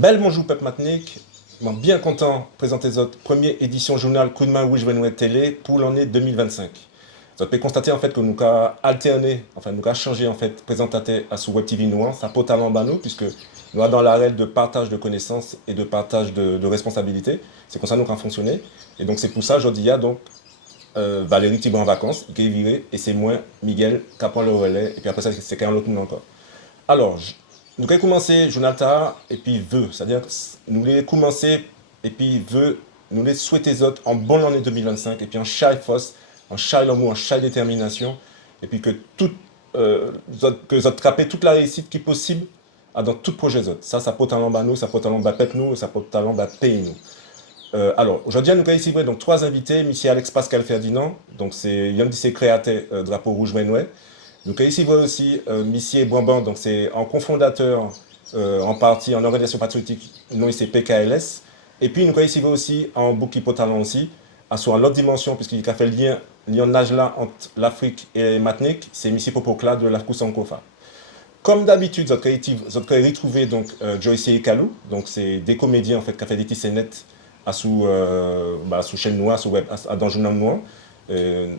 Bel bonjour peuple matnik, bon, bien content de présenter notre première édition journal Coup de main Rouge Benouet Télé pour l'année 2025. Vous pouvez constater en fait que nous avons alterné, enfin nous avons changé en fait présentateur à sous Web TV Nouan, ça peut talent nous puisque nous avons dans la règle de partage de connaissances et de partage de responsabilités. C'est comme ça nous avons fonctionné. Et donc c'est pour ça aujourd'hui il y a donc Valérie qui est en vacances, qui est virée, et c'est moi, Miguel, qui prend le relais, et puis après ça c'est quelqu'un d'autre encore. Alors, nous allons commencer Jonathan et puis veut, c'est-à-dire que nous allons commencer et puis veut, nous allons souhaiter les autres en bonne année 2025 et puis en chaque force, en chaque amour, en chaque détermination et puis que tout, que vous attrapez toute la réussite qui est possible dans tout projet autres. Ça peut talent nous, ça peut talent pep nous, ça peut talent pays nous. Alors, aujourd'hui, nous avons ici donc, trois invités. M. Alex Pascal Ferdinand, donc c'est un de ses créateurs Drapeau Rouge Benouet. Donc ici, vous voyez aussi M. Bouamban, donc c'est en cofondateur, en partie, en organisation patriotique, non ici PKLS. Et puis, nous ici, vous aussi en bouquet potalant aussi, à soit l'autre dimension, puisqu'il a fait le lien âge là entre l'Afrique et Matnik, c'est M. Popokla de la Koussankofa. Comme d'habitude, vous avez retrouvé donc Joyce et Kalou, donc c'est des comédiens en fait qui ont fait des petits scénettes sous chaîne noire, sous web, dans le journal noir.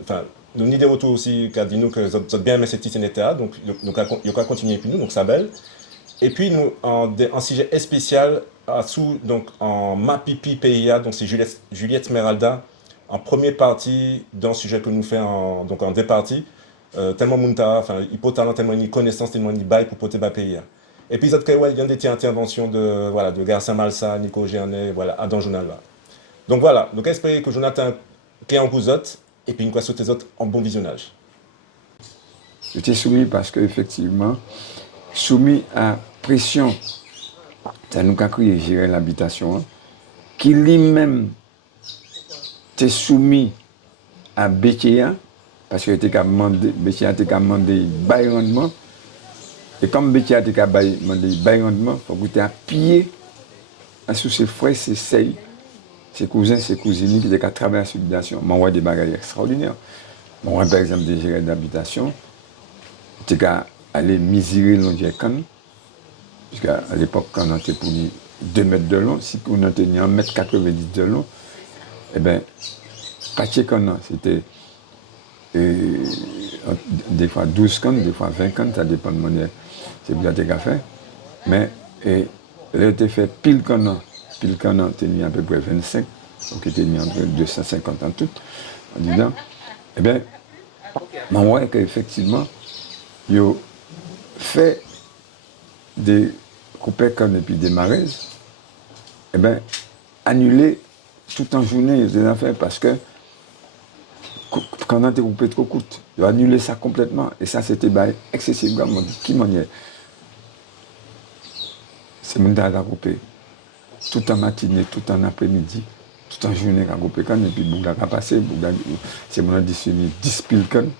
Enfin, nous avons des retours aussi qui dit nous que vous avez bien aimé cette petite scénette, donc il y a continuer puis nous, donc ça belle. Et puis nous en sujet spécial sous donc en Mapipi PIA, donc c'est Juliette Smeralda en première partie d'un sujet que nous faisons donc en deux parties. Tellement Munta, enfin, il peut talent tellement une connaissance, tellement une bail pour porter PIA. Et puis, il y a des interventions de Garcia Malsa, Nico Gernet, voilà, à dans le journal là. Donc voilà, donc espérez que Jonathan qui est en vous autres, et puis une fois sur tes autres en bon visionnage. Je t'ai soumis parce qu'effectivement, soumis à pression, ça nous a créé gérer l'habitation, hein, qui lui-même t'est soumis à Békéa, parce que Békéa a demandé bail rendement. Et comme Békéa a demandé bail rendement, il faut que tu aies appuyé sur ses frères, ses sœurs, ses cousins, ses cousines qui ont travaillé sur l'habitation. Je vois des bagages extraordinaires. Je vois par exemple des gérants d'habitation. Tu as allé mesurer le long du camp. Parce qu'à l'époque, quand on était pour 2 mètres de long, si on était 1,90 m de long, eh bien, quartier qu'on c'était des fois 12 cannes, des fois 20 cannes, ça dépend de mon c'est bien des cafés. Mais elle était fait pile canon, t'es mis à peu près 25, donc était mis entre 250 en tout, en disant, eh bien, on voit qu'effectivement, ils ont fait des coupés cannes et puis des maraises, eh bien, annuler tout en journée les affaires parce que quand on a coupé trop coûte, ils ont annulé ça complètement et ça c'était excessivement qui m'en est. C'est mon temps à couper. Tout en matinée, tout en après-midi, tout en journée à couper canne et puis Bougla a passé, c'est mon additionné 10 piles canne.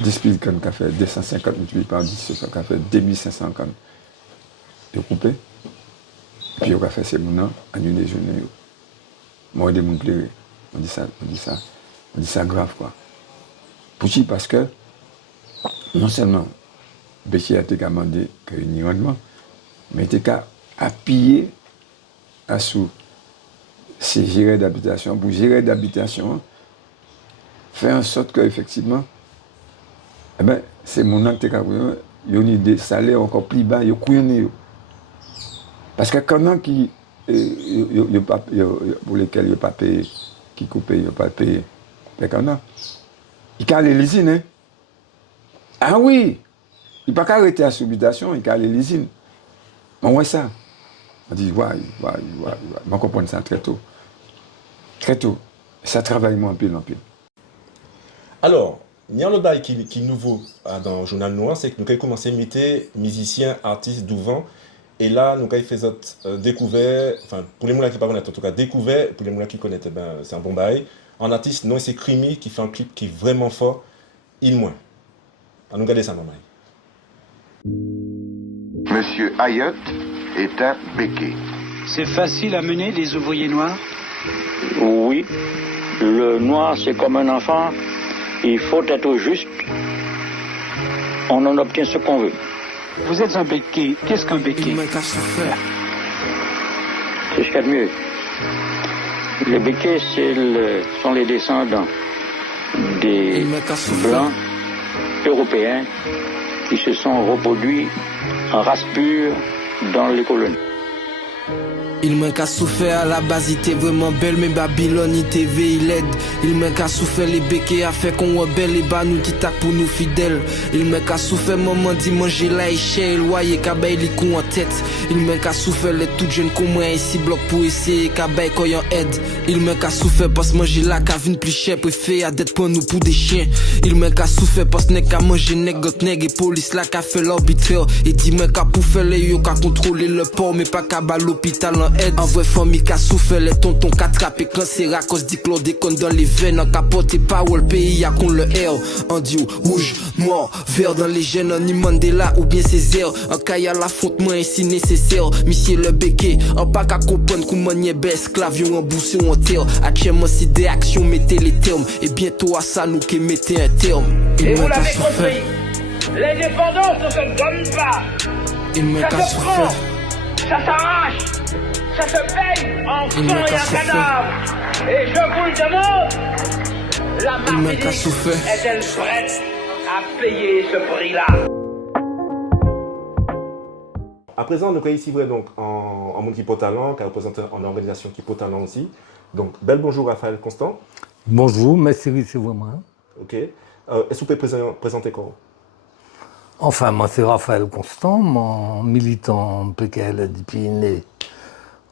10 piles canne qui a fait 250 multiplié par 10, ça a fait 2500 cannes. De couper. Puis on a fait ces moments, annuler les journées. Moi, je me plairais. On dit ça grave quoi. Pourquoi? Parce que non seulement Béchi a été demandé qu'il y ait un rendement, mais il était appuyé à sous ces gérants d'habitation. Pour gérer d'habitation, faire en sorte qu'effectivement, eh ben, c'est mon acte qui a eu des salaires encore plus bas, il y a parce que quand on qui pour lesquels il n'y a pas payé, qui coupent, il n'y a pas payé, mais quand on il a les lisines. Hein? Ah oui, il n'a pas qu'à arrêter la subidation, il a les lisines. On voit ça. On dit, ouais. On comprend ça très tôt. Très tôt. Ça travaille moins en pile. Alors, il y a un autre bail qui est nouveau dans le journal noir, c'est que nous avons commencé à mettre musiciens, artistes d'ouvent. Et là, nous avons fait découvert, enfin, pour les moulins qui ne connaissent pas, en tout cas, découvert, pour les moulins qui connaissent, ben, c'est un bon bail. Un artiste, non, c'est Crimi, qui fait un clip qui est vraiment fort, il moins. On nous regarder ça, maman. Monsieur Hayot est un béquet. C'est facile à mener les ouvriers noirs? Oui. Le noir, c'est comme un enfant. Il faut être juste. On en obtient ce qu'on veut. Vous êtes un béquet. Qu'est-ce qu'un béquet? c'est ce qu'il y a de mieux. Les Békés, sont les descendants des Blancs européens qui se sont reproduits en race pure dans les colonies. Il m'a qu'à souffert à la base, il était vraiment belle, mais Babylone, il était il aide. Il m'a qu'à souffert les béquets, a fait qu'on rebelle, et bah nous qui tac pour nous fidèles. Il m'a qu'à souffert maman dit manger la échelle, loyer, cabay, les coups en tête. Il m'a qu'à souffert les toutes jeunes comme moi, ici bloc pour essayer, cabay, qu'on y en aide. Il m'a qu'à souffert parce que manger la cavine plus cher, préféré à d'être pour nous pour des chiens. Il m'a qu'à souffert parce que n'est qu'à manger nèg, et police là qu'a fait l'arbitraire. Et dit m'a qu'à pour faire les yo, qu'à contrôler le port, mais pas qu'à bas l'hôpital. En vrai famille qu'a souffert les tontons qu'a trappé cancer à cause du chlordécone dans les veines en capoté parole pays à con le air en dieu rouge noir vert dans les gènes en Mandela ou bien Césaire en caille à la fonte moins si nécessaire monsieur le béquet en pas qu'à comprendre comment y est esclave en boussé en terre à tchèment si des actions mettez les termes et bientôt à ça nous qui mettez un terme. Et vous l'avez compris, l'indépendance ne se donne pas, ça se prend, ça s'arrache. Ça se paye en sang et en cadavre. Et je vous le demande, la Martinique est-elle prête à payer ce prix-là? À présent, nous sommes ici donc, en monde Kipo Talent, qui est représenté en organisation Kipo Talent aussi. Donc, bel bonjour Raphaël Constant. Bonjour, merci, c'est vraiment. Ok. Est-ce que vous pouvez présenter quoi? Enfin, moi c'est Raphaël Constant, mon militant PKL depuis né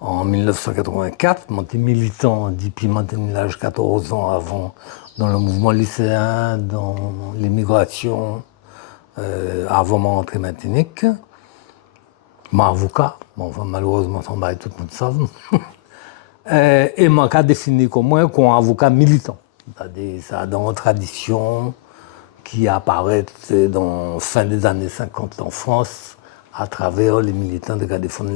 en 1984. Moi j'étais militant depuis maintenant l'âge 14 ans avant dans le mouvement lycéen, dans l'immigration, avant mon entrée Martinique. Mon avocat, bon, enfin, malheureusement ça va tout le monde savent. Et mon cas défini comme moi comme avocat militant. Ça dans une tradition qui apparaît dans fin des années 50 en France à travers les militants de défendre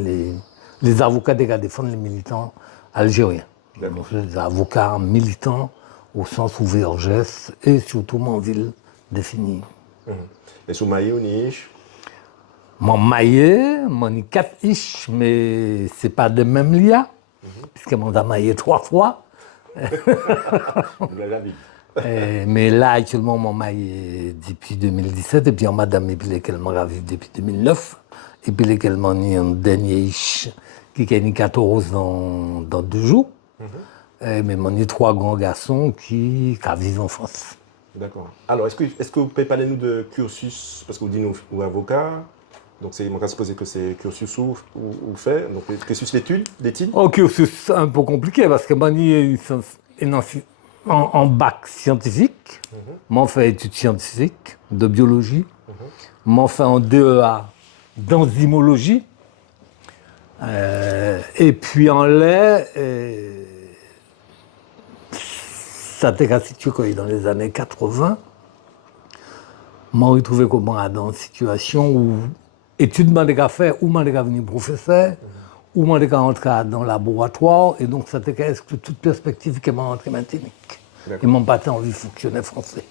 les avocats qui défendent les militants algériens. Donc, les avocats militants au sens où Vergès et surtout mon ville définie. Et sur Maïe ou Niche? Mon maillé, mon 4 ish, mais c'est pas de même lia, puisque mon a maillé 3 fois. Mais là, actuellement, mon maillé depuis 2017, et puis en madame, et puis lesquels m'ont ravivé depuis 2009, et puis lesquels m'ont mis un dernier ish, qui a 14 dans 2 jours. Mais m'ont mis 3 grands garçons qui vivent en France. D'accord. Alors, est-ce que vous pouvez parler nous de cursus, parce que vous dites nous avocat, donc c'est mon cas supposé que c'est cursus ou fait, donc cursus d'études. Oh, cursus un peu compliqué, parce que moi, en bac scientifique, m'en fait études scientifiques, de biologie, m'en fait en DEA d'enzymologie, et puis en lait, ça t'est situé dans les années 80, m'a retrouvé comment dans une situation où études m'ont fait, ou m'ont devenu professeur, ou m'ont entré dans le laboratoire, et donc ça t'est exclu toute perspective qui m'a entré Martinique. Et mon pas envie de fonctionner français.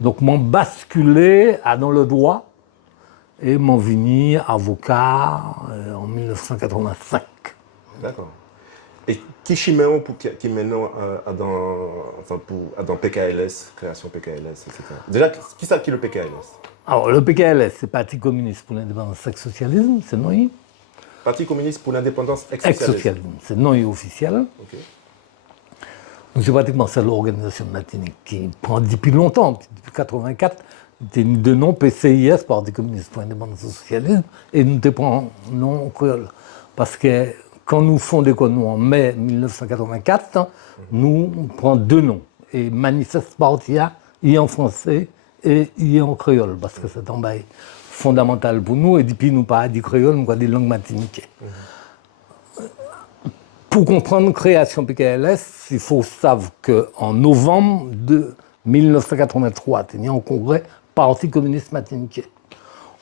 Donc m'ont basculé dans le droit et m'ont venu avocat en 1985. D'accord. Et qui chiméon pour qui maintenant dans PKLS, création PKLS, etc. Déjà, qui c'est qui le PKLS? Alors le PKLS, c'est Parti communiste pour l'indépendance ex-socialisme, c'est non. Parti communiste pour l'indépendance ex-socialisme. C'est non officiel. Okay. Donc c'est pratiquement ça l'organisation de Martinique qui prend depuis longtemps, depuis 1984, de nom PCIS, Parti communiste pour l'indépendance socialisme, et nous prenons nom créole. Parce que quand nous fondons nous en mai 1984, nous prenons 2 noms. Et Manifeste Partia, il est en français et il est en créole, parce que c'est un bail fondamental pour nous. Et depuis nous parlons du créole, nous parlons des langues martiniquaises. Pour comprendre la création PKLS, il faut savoir qu'en novembre de 1983, il y a un congrès Parti communiste martiniquais,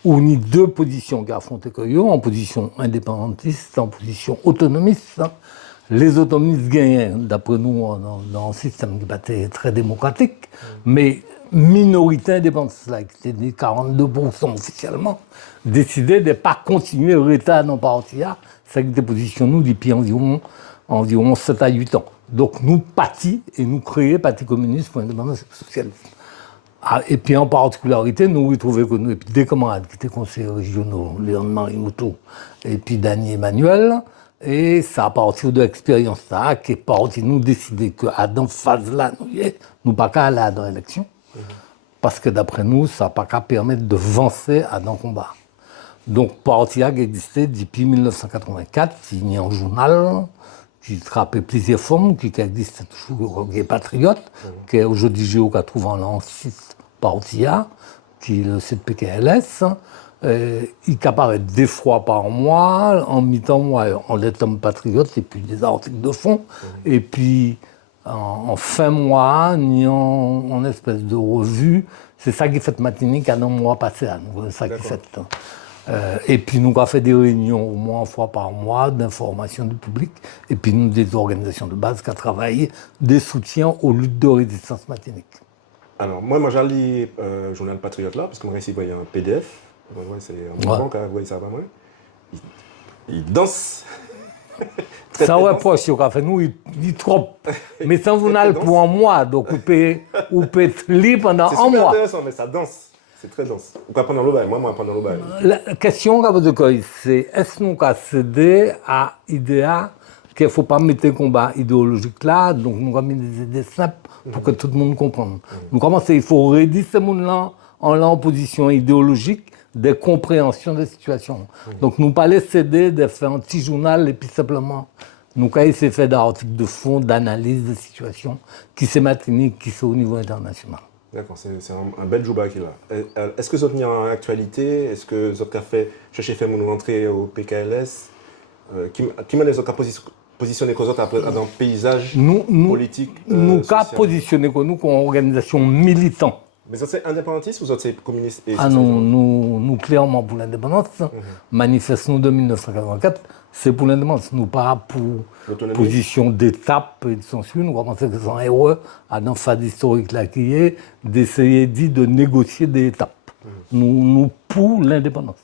où il y a 2 positions qui affrontaient en position indépendantiste, en position autonomiste. Les autonomistes gagnaient, d'après nous, dans un système qui était très démocratique, mais minorité indépendante, là, qui était de 42% officiellement, décidé de ne pas continuer le État dans le parti. C'est des positions nous depuis environ 7 à 8 ans. Donc nous partis et nous créons le Parti communiste pour l'indépendance socialiste. Et puis en particularité, nous retrouvons que nous, et puis des camarades qui étaient conseillers régionaux, Léon Marimoto et puis Dany Emmanuel, et ça à partir de l'expérience là, qui est parti nous décider qu'à dans phase là, nous pas qu'à aller dans l'élection, parce que d'après nous, ça n'a pas qu'à permettre de avancer à dans le combat. Donc parti qui existait depuis 1984, il y a un journal qui frappait plusieurs formes, qui existe toujours, qui est patriote, qui est aujourd'hui qui a trouvé en site parti qui est le site PKLS. Il apparaît des fois par mois, en mi-temps, en lettres patriote, et puis des articles de fond. Et puis en fin mois, il y a en espèce de revue. C'est ça qui fait matinée qu'à un mois passé. C'est ça qui fait. Et puis nous avons fait des réunions au moins une fois par mois d'information du public. Et puis nous, des organisations de base qui ont travaillé des soutiens aux luttes de résistance matinique. Alors moi j'ai lu le journal Patriote là, parce que moi ici il y a un PDF. C'est un mouvement qui a envoyé ça à moi. Il danse. Ça ouais proche au café nous il trop. Mais ça vous n'allez pour un mois, donc vous pouvez être libre pendant un mois. C'est super intéressant, mais ça danse. C'est très dense. On peut apprendre le bail. Moi, apprendre le bail. La question c'est est-ce qu'on a cédé à l'idée qu'il ne faut pas mettre un combat idéologique là, donc nous avons mis des idées simples pour que tout le monde comprenne. Nous commençons, il faut réduire ce monde-là en position idéologique de compréhension des situations. Donc nous ne pas les céder de faire un petit journal et puis simplement nous avons essayé de faire des articles de fond, d'analyse de situations qui sont matiniques, qui sont au niveau international. D'accord, c'est un bel jouba qu'il a. Est-ce que vous avez en actualité? Est-ce que vous avez fait chercher faire mon rentrée au PKLS? Qui m'a les autres positionné comme autres dans le paysage politique? Nous avons positionné comme nous comme organisation militante. Mais ça c'est indépendantiste ou ça c'est communiste? Nous clairement pour l'indépendance. Manifestons de 1984, c'est pour l'indépendance. Nous pas pour position d'étape et de censure. Nous commençons à faire un erreur à dans phase historique là qui est d'essayer de négocier des étapes. Nous pour l'indépendance.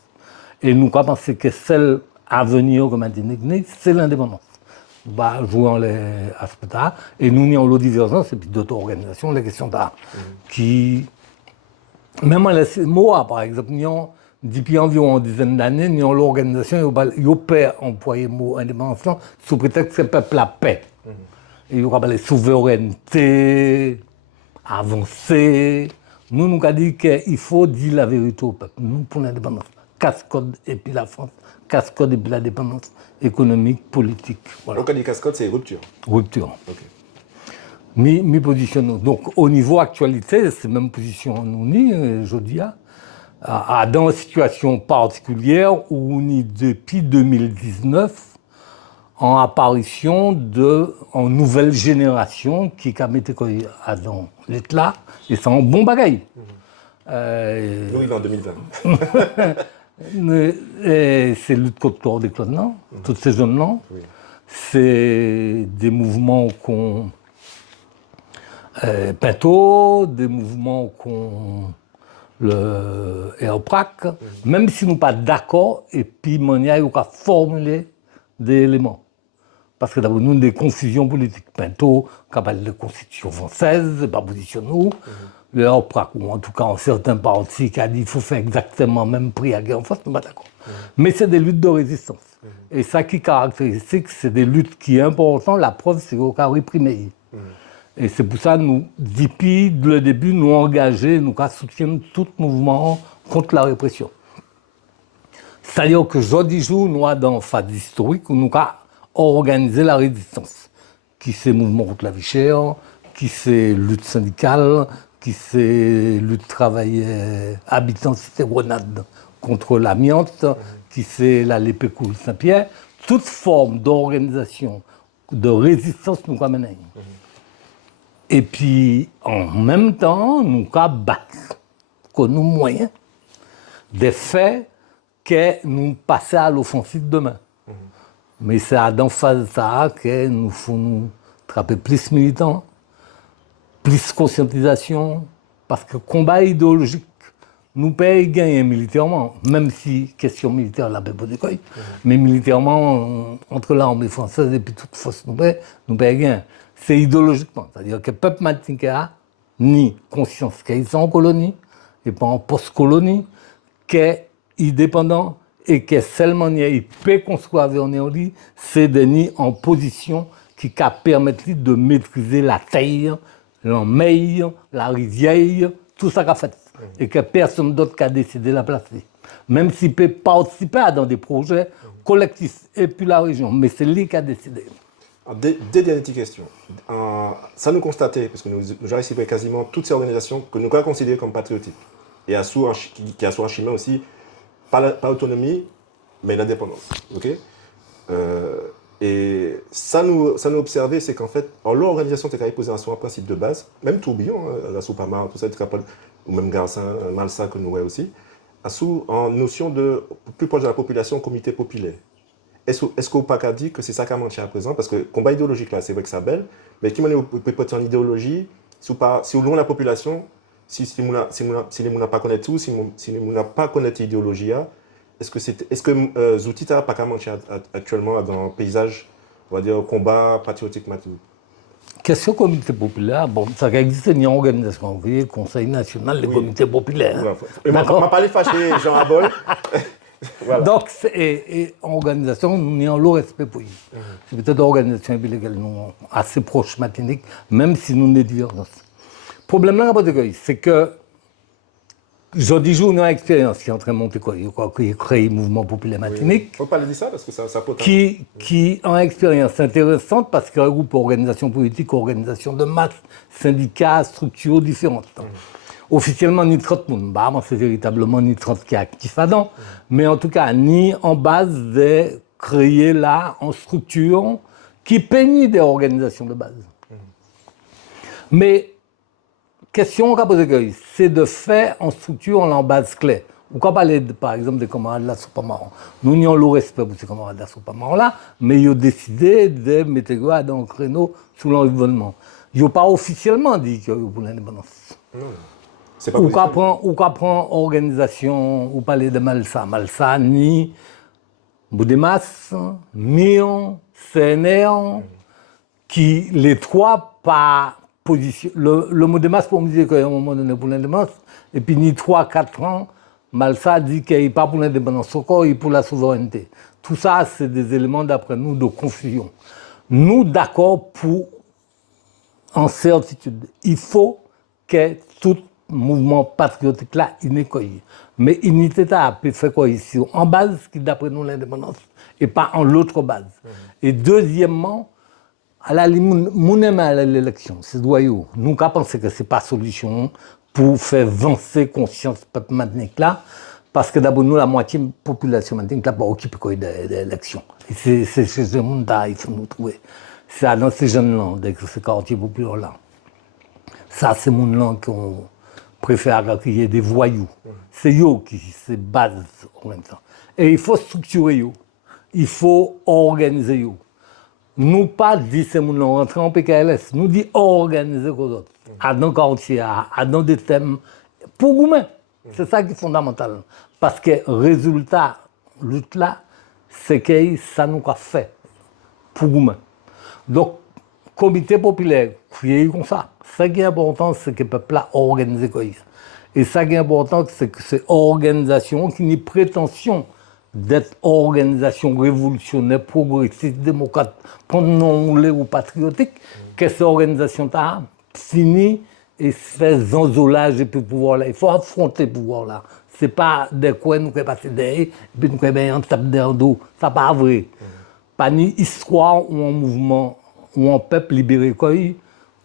Et nous pensons que celle à venir comme c'est l'indépendance. Jouant les aspects et nous n'y avons divergence et puis d'autres organisations, les questions d'art qui même les MOA par exemple, depuis environ une dizaine d'années, nous avons l'organisation qui opère employé mot indépendance sous prétexte que le peuple la paix. Et il y aura les souverainetés, avancer. Nous avons dit qu'il faut dire la vérité au peuple. Nous pour l'indépendance, casse-code et puis la France, casse-code et puis la dépendance économique, politique. Voilà. Donc, quand on dit casse-code, c'est rupture. Rupture. Ok. Mi position. Donc, au niveau actualité, c'est même position nous, je dis, dans une situation particulière où on est depuis 2019 en apparition en nouvelle génération qui a mis dans l'état et c'est un bon bagaille. Nous, il est en 2020. C'est lutte contre le décloisonnement, toutes ces zones-là. Oui. C'est des mouvements qu'on Pinto, des mouvements qu'on le EOPRAC, même si nous ne sommes pas d'accord, et puis Monia a formulé des éléments. Parce que d'abord, nous avons des confusions politiques. Pinto, qui parle de constitution française, pas position nous. Le EOPRAC, ou en tout cas en certains partis, qui a dit qu'il faut faire exactement le même prix à guerre en face, nous ne sommes pas d'accord. Mais c'est des luttes de résistance. Et ça qui est caractéristique, c'est des luttes qui sont importantes. La preuve, c'est qu'on a réprimé. Et c'est pour ça que nous, depuis le début, nous engagés, nous soutenons tout mouvement contre la répression. C'est-à-dire que aujourd'hui, nous sommes dans une phase historique où nous avons organisé la résistance. Qui c'est mouvement contre la vie chère, qui c'est lutte syndicale, qui c'est lutte travailleurs habitants de Cité Grenade contre l'amiante, qui c'est la Lépécoule Saint-Pierre. Toute forme d'organisation, de résistance nous amène. Et puis, en même temps, nous avons battu, que nous moyens, des faits que nous passons à l'offensive demain. Mais c'est dans phase ça que nous faut nous trapper plus militants, plus conscientisation, Parce que combat idéologique, nous payons gagner militairement, même si question militaire la paix pas de quoi. Mais militairement, entre l'armée française et puis toute force nous payons gagner. C'est idéologiquement, c'est-à-dire que le peuple martinique a ni conscience qu'ils sont en colonie et pas en post-colonie, qu'il est indépendant et que seulement il peut construire lui, c'est de ni en position qui permettre de maîtriser la terre, la mer, la rivière, tout ça qu'a fait. Et que personne d'autre n'a décidé de la placer. Même s'il peut participer dans des projets collectifs et puis la région, mais c'est lui qui a décidé. Deux dernières questions. Ça nous constatait, parce que nous avons ici quasiment toutes ces organisations que nous avons considérées comme patriotiques, et qui assurent en chemin aussi, pas l'autonomie, mais l'indépendance. Okay? Et ça nous observé, c'est qu'en fait, l'organisation était posée un principe de base, même Tourbillon, la Soupama, tout ça, ou même Garcin, Malsa que nous voyons aussi, en notion de plus proche de la population, comité populaire. Est-ce qu'on pas dit que c'est ça qu'a manqué à présent? Parce que le combat idéologique, là, c'est vrai que ça belle, mais qui m'en peut en idéologie, si au long de la population, si les gens n'ont pas connaître tout, si les gens n'ont pas connaître l'idéologie, est-ce que Zouti n'a pas qu'à manquer actuellement dans le paysage, on va dire, combat patriotique matou? Question comité populaire, bon, ça existe une organisation, vous voyez, Conseil national des comités populaires. On m'a pas les fâcher, Jean Abol. Voilà. Donc, et organisation, nous avons le respect pour eux. C'est peut-être une organisation avec laquelle nous sommes assez proches matiniques, même si nous avons des divergences. Le problème là, c'est que je dis jour une expérience qui est en train de monter, qui a créé le mouvement populaire matinique. Il ne faut pas le dire ça parce que ça peut qui a une expérience intéressante parce qu'il regroupe organisations politiques, organisations de masse, syndicats, structures différentes. Officiellement, ni 30 personnes. Bah, c'est véritablement ni 30 qui est actif là-dedans. Mais en tout cas, ni en base de créer là, en structure, qui peignent des organisations de base. Mais, question qu'on a posée, c'est de faire en structure en base clé. On peut parler, par exemple, des camarades de la Soupamaron. Nous n'avons le respect pour ces camarades de la Soupamaron là, mais ils ont décidé de mettre dans un créneau sous l'environnement. Ils n'ont pas officiellement dit qu'ils ont pour l'indépendance. Ou qu'on prend organisation, ou parler de Malsa, ni Boudemas, Mion, CNR, qui les trois par position. Le Boudemas pour me dire qu'à un moment donné pour l'indépendance, et puis ni 3-4 ans, Malsa dit qu'il n'est pas pour l'indépendance, encore il est pour la souveraineté. Tout ça, c'est des éléments d'après nous de confusion. Nous, d'accord pour en certitude. Il faut que tout mouvement patriotique là, il n'est pas. Mais l'unité a fait quoi ici? En base, qui d'après nous l'indépendance, et pas en l'autre base. Et deuxièmement, à la limite, nous aimons à l'élection, c'est doyau. Nous avons pensé que ce n'est pas solution pour faire avancer conscience peuple matinique là, parce que d'abord nous, la moitié de la population matinique n'a pas occupé de l'élection. Et c'est chez ce monde-là, il faut nous trouver. C'est dans ces jeunes-là, dans ces quartiers populaires-là. Ça, c'est mon nom qu'on préfère qu'il y ait des voyous. C'est eux qui se basent en même temps. Et il faut structurer eux. Il faut organiser eux. Nous pas dire c'est mon rentrer en PKLS. Nous dit organiser les autres. À nos quartiers, à dans des thèmes pour nous-mêmes. C'est ça qui est fondamental. Parce que le résultat, lutte là, c'est que ça nous a fait pour nous-mêmes. Donc, comité populaire, crier comme ça. Ce qui est important, c'est que le peuple a organisé quoi. Et ce qui est important, c'est que c'est organisation qui n'a prétention d'être organisation révolutionnaire, progressiste, démocrate, pendant ou patriotique, que cette organisation a fini et fait zanzolage et puis pouvoir là. Il faut affronter le pouvoir là. C'est pas des coins nous qui passer derrière, et puis nous qui on tape derrière dos. Ça pas vrai. Pas ni histoire ou un mouvement ou un peuple libéré quoi,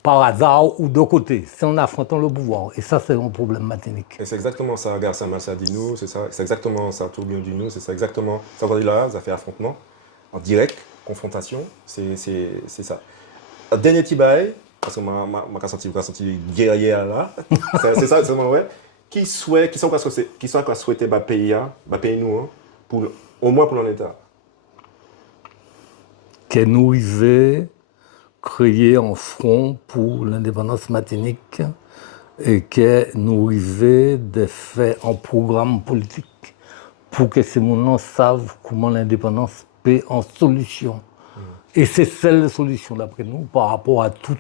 par hasard ou de côté. C'est en affrontant le pouvoir. Et ça, c'est un problème matinique. Et c'est exactement ça, Garcin Malsa dit nous, c'est ça. C'est exactement ça, Tourbillon dit nous, c'est ça exactement. Ça, on dit là, ça fait affrontement, en direct, confrontation, c'est ça. Dernier petit bail, parce que m'a senti guerrier là, c'est ça, c'est ouais. Qui sont quoi souhaiter pays nous, hein, pour, au moins pour l'État. Que nous arrivions créer un front pour l'indépendance matinique et que nous arrivons de faire un programme politique pour que ces gens savent comment l'indépendance peut en solution. Et c'est celle la solution d'après nous par rapport à toute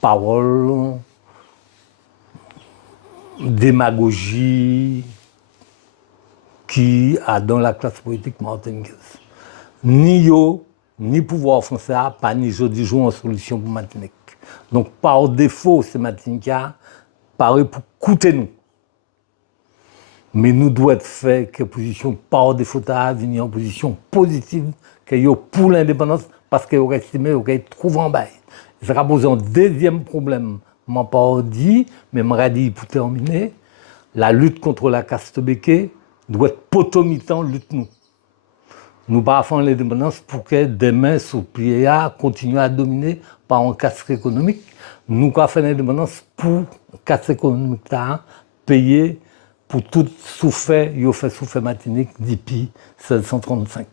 parole, démagogie qui a dans la classe politique martiniquaise. Ni yo, ni pouvoir français, pas ni jodi jour en solution pour Martinique. Donc par défaut, c'est Martinique paraît pour coûter nous. Mais nous devons être fait que position par défaut à venir en position positive que yo pour l'indépendance parce que yo estimé yo trouve en bail. Ça va poser un deuxième problème. M'en pas dit, mais m'a dit pour terminer, la lutte contre la caste béquée doit être potomitant lutte nous. Nous pas faire l'indépendance pour que demain sous pied continue à dominer par un caste économique. Nous avons fait l'indépendance pour caste économique payer pour tout souffert, il a fait souffert Martinique depuis 1735.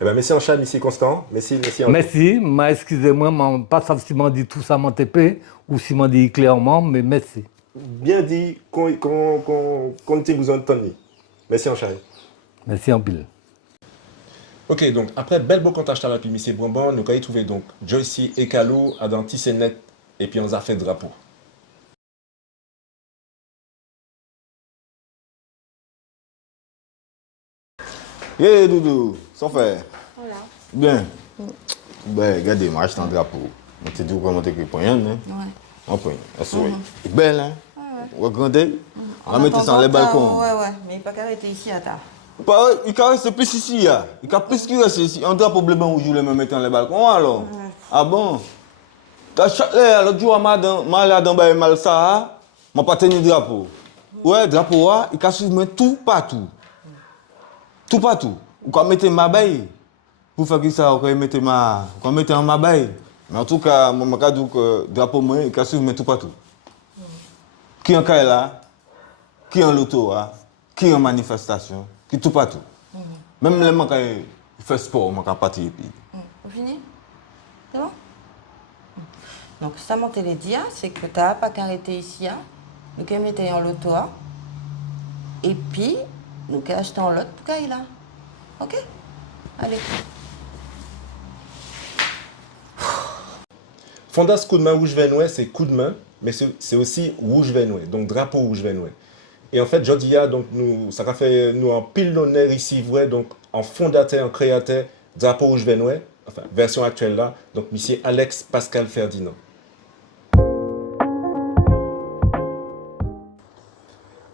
Eh bien, merci en chat, merci Constant. Merci en merci, mais excusez-moi, pas savoir si m'a dit tout ça mon TP ou si m'a dit clairement, mais merci. Bien dit, qu'on t'ait besoin de Tony. Merci en chat. Merci en pile. Ok, donc après bel beau contact à la puis M. Bonbon, nous avons trouvé donc Joyce et Kalou à dans Tissenet et puis on a fait drapeau. Hé Doudou, sans faire. Voilà. Bien. Ben, regardez, moi j'achète un drapeau. On te dit comment t'écris pour rien, hein? Ouais. On prend, la souris. Belle, hein? Ouais. Regardez. On va mettre ça sur les balcons. Ouais, mais il pas qu'à rester ici à ta. Il peut rester plus ici, là. Il peut plus qu'il reste ici. Un drapeau bleu blanc rouge, le même mettre dans les balcons, alors. Ouais. Ah bon? T'as chaque l'autre jour, mal dans mal ça, m'a pas tenu drapeau. Ouais, drapeau, il peut suivre tout partout. Tout partout. Vous pouvez mettre ma baille. Pour faire ça, vous pouvez mettre ma baille. Mais en tout cas, je vais dire que le drapeau, il peut suivre tout partout. Qui en cas là, qui en loto, qui en manifestation, qui tout partout. Même les gens qui font sport, je vais partir. Vous finissez? C'est bon? Donc, ça m'a dit, c'est que tu n'as pas qu'à arrêter ici. Nous avons mis en loto. Et puis, nous avons acheté en lot pour qu'il là. Ok? Allez. Fondas coup de main rouge venoué, c'est coup de main, mais c'est aussi rouge venoué, donc drapeau rouge venoué. Et en fait, Jodia, donc ça a fait nous en pile d'honneur ici, vrai, donc en fondateur, en créateur, drapeau rouge venoué, enfin version actuelle là, donc monsieur Alex Pascal Ferdinand.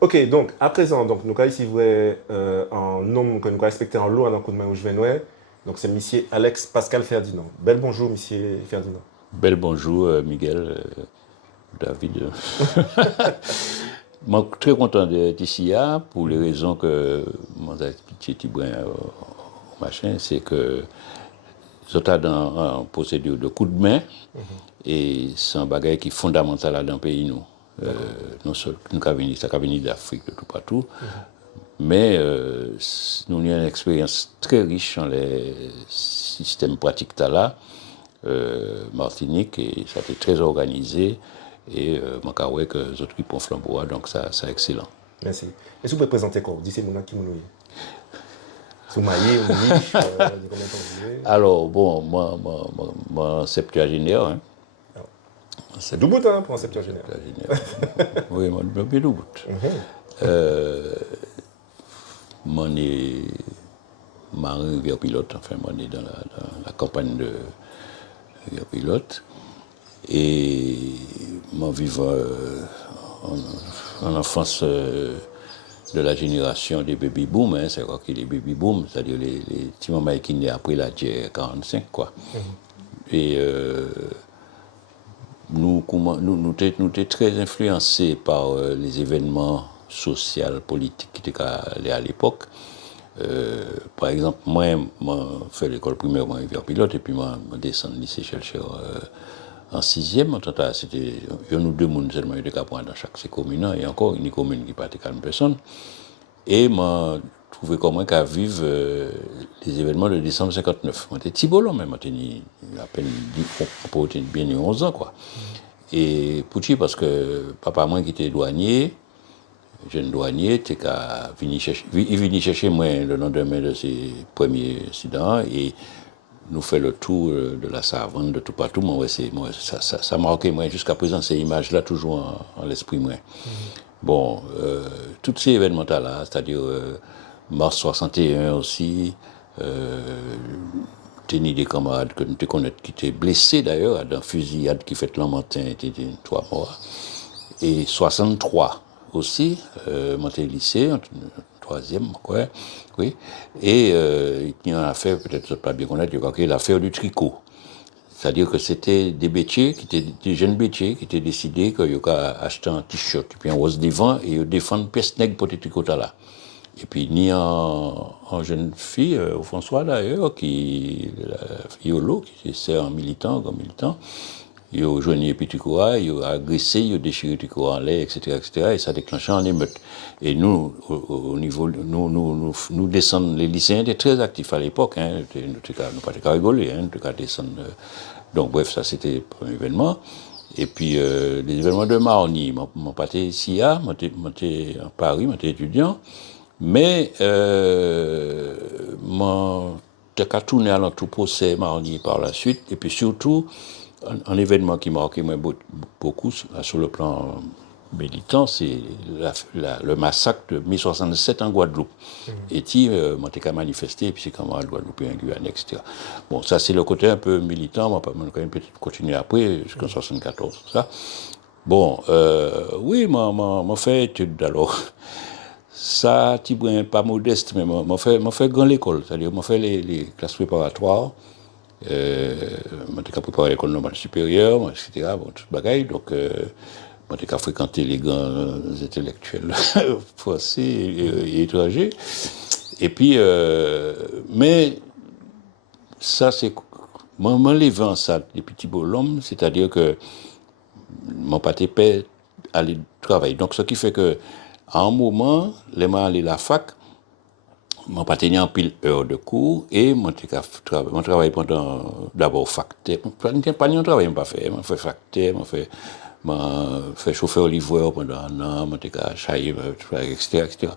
Ok, donc à présent, donc nous avons ici vrai un nom que nous avons respecté en lourd dans coup de main rouge venoué, donc c'est monsieur Alex Pascal Ferdinand. Bel bonjour, monsieur Ferdinand. Bel bonjour, Miguel, David. Je suis très content d'être ici pour les raisons que mon petit machin, c'est que je suis dans une procédure de coup de main et c'est un bagage qui est fondamental dans le pays. Nous avons venu d'Afrique, de tout partout, mais nous avons une expérience très riche dans les systèmes pratiques là. Martinique et ça a été très organisé et je crois que les autres qui prennent flambeau, donc ça c'est excellent. Merci. Est-ce que vous pouvez présenter quoi? Dites moi qui vous Vous maillez, vous niche, alors bon, moi septuagénaire. Hein. C'est du bout hein, pour un septuagénaire. Oui, moi bien du bout. Moi est marin vers pilote, enfin moi est dans la campagne de pilote et moi vivant en enfance de la génération des baby boom, hein, c'est quoi que les baby boom, c'est-à-dire les petits mamans qui naissent après la guerre 45 quoi. Et nous étions très influencés par les événements sociaux, politiques qui étaient à l'époque. Par exemple, moi, j'ai fait l'école primaire, moi, vers pilote, et puis moi, je descends au lycée Chelcher en 6e. En tout cas, c'était nous deux mondes seulement qui étaient dans chaque commune, et encore une commune qui n'a pas été 40 personnes. Et moi, je trouvais comment qu'à vivre les événements de décembre 59. Moi, j'étais petit bolon, mais moi, j'étais à peine bien 11 ans, quoi. Et pourquoi? Parce que papa moi qui était douanier, jeune douanier, il venait chercher moi le lendemain de ses premiers incidents et nous fait le tour de la savane, de tout partout. Ça marquait moi jusqu'à présent ces images-là toujours en l'esprit moi. Bon, tous ces événements-là, c'est-à-dire mars 61 aussi, tenir des camarades que nous te connaissons qui étaient blessés d'ailleurs dans fusillade qui fait l'an matin, étaient 3 morts. Et 63 aussi, monté lycée, troisième, quoi, oui. Et il y a une affaire, peut-être pas bien connaître, l'affaire du tricot. C'est-à-dire que c'était des bêtiers, des jeunes bêtiers qui étaient décidés qu'ils allaient acheter un t-shirt, puis un rose devant, et ils défendent pièce nègre pour les tricots là. Et puis, il y a une jeune fille, François d'ailleurs, Yolo, qui est un militant, comme militant, il a joigné petit courant, il a agressé, il a déchiré le courant en l'air, etc., etc., et ça a déclenché en émeute. Et nous, au niveau, nous descendons, les lycéens étaient très actifs à l'époque, hein, nous pas de rigoler, hein, nous descendre. Donc, bref, ça c'était le premier événement. Et puis, les événements de Marny, mon parti ici, monté à Paris, monté étudiant, mais j'ai tourné à tout procès Marny par la suite, et puis surtout, un événement qui m'a marqué beaucoup sur le plan militant, c'est le massacre de 1067 en Guadeloupe. Et qui m'a manifesté, et puis c'est comment Guadeloupe et en Guyane, etc. Bon, ça c'est le côté un peu militant, on va quand même peut-être continuer après, jusqu'en 74, ça. Bon, oui, m'a fait étude alors. Ça, tu vois, pas modeste, mais m'a fait grand l'école, c'est-à-dire m'a fait les classes préparatoires. J'ai préparé l'école normale supérieure, etc. Bon, tout bagaille. Donc, j'ai fréquenté les grands intellectuels français et étrangers. Et puis, mais ça, c'est. M'enlevant ça, les petits bonhommes, c'est-à-dire que mon pâté paie aller travailler. Donc, ce qui fait que, à un moment, les mains allaient à la fac, je pas tenu en pile heure de cours et je travaillé pendant d'abord facteur. Pas de travail, je pas fait. Je fait facteur, je fait chauffeur-livreur pendant un an, je chaillé, etc., etc.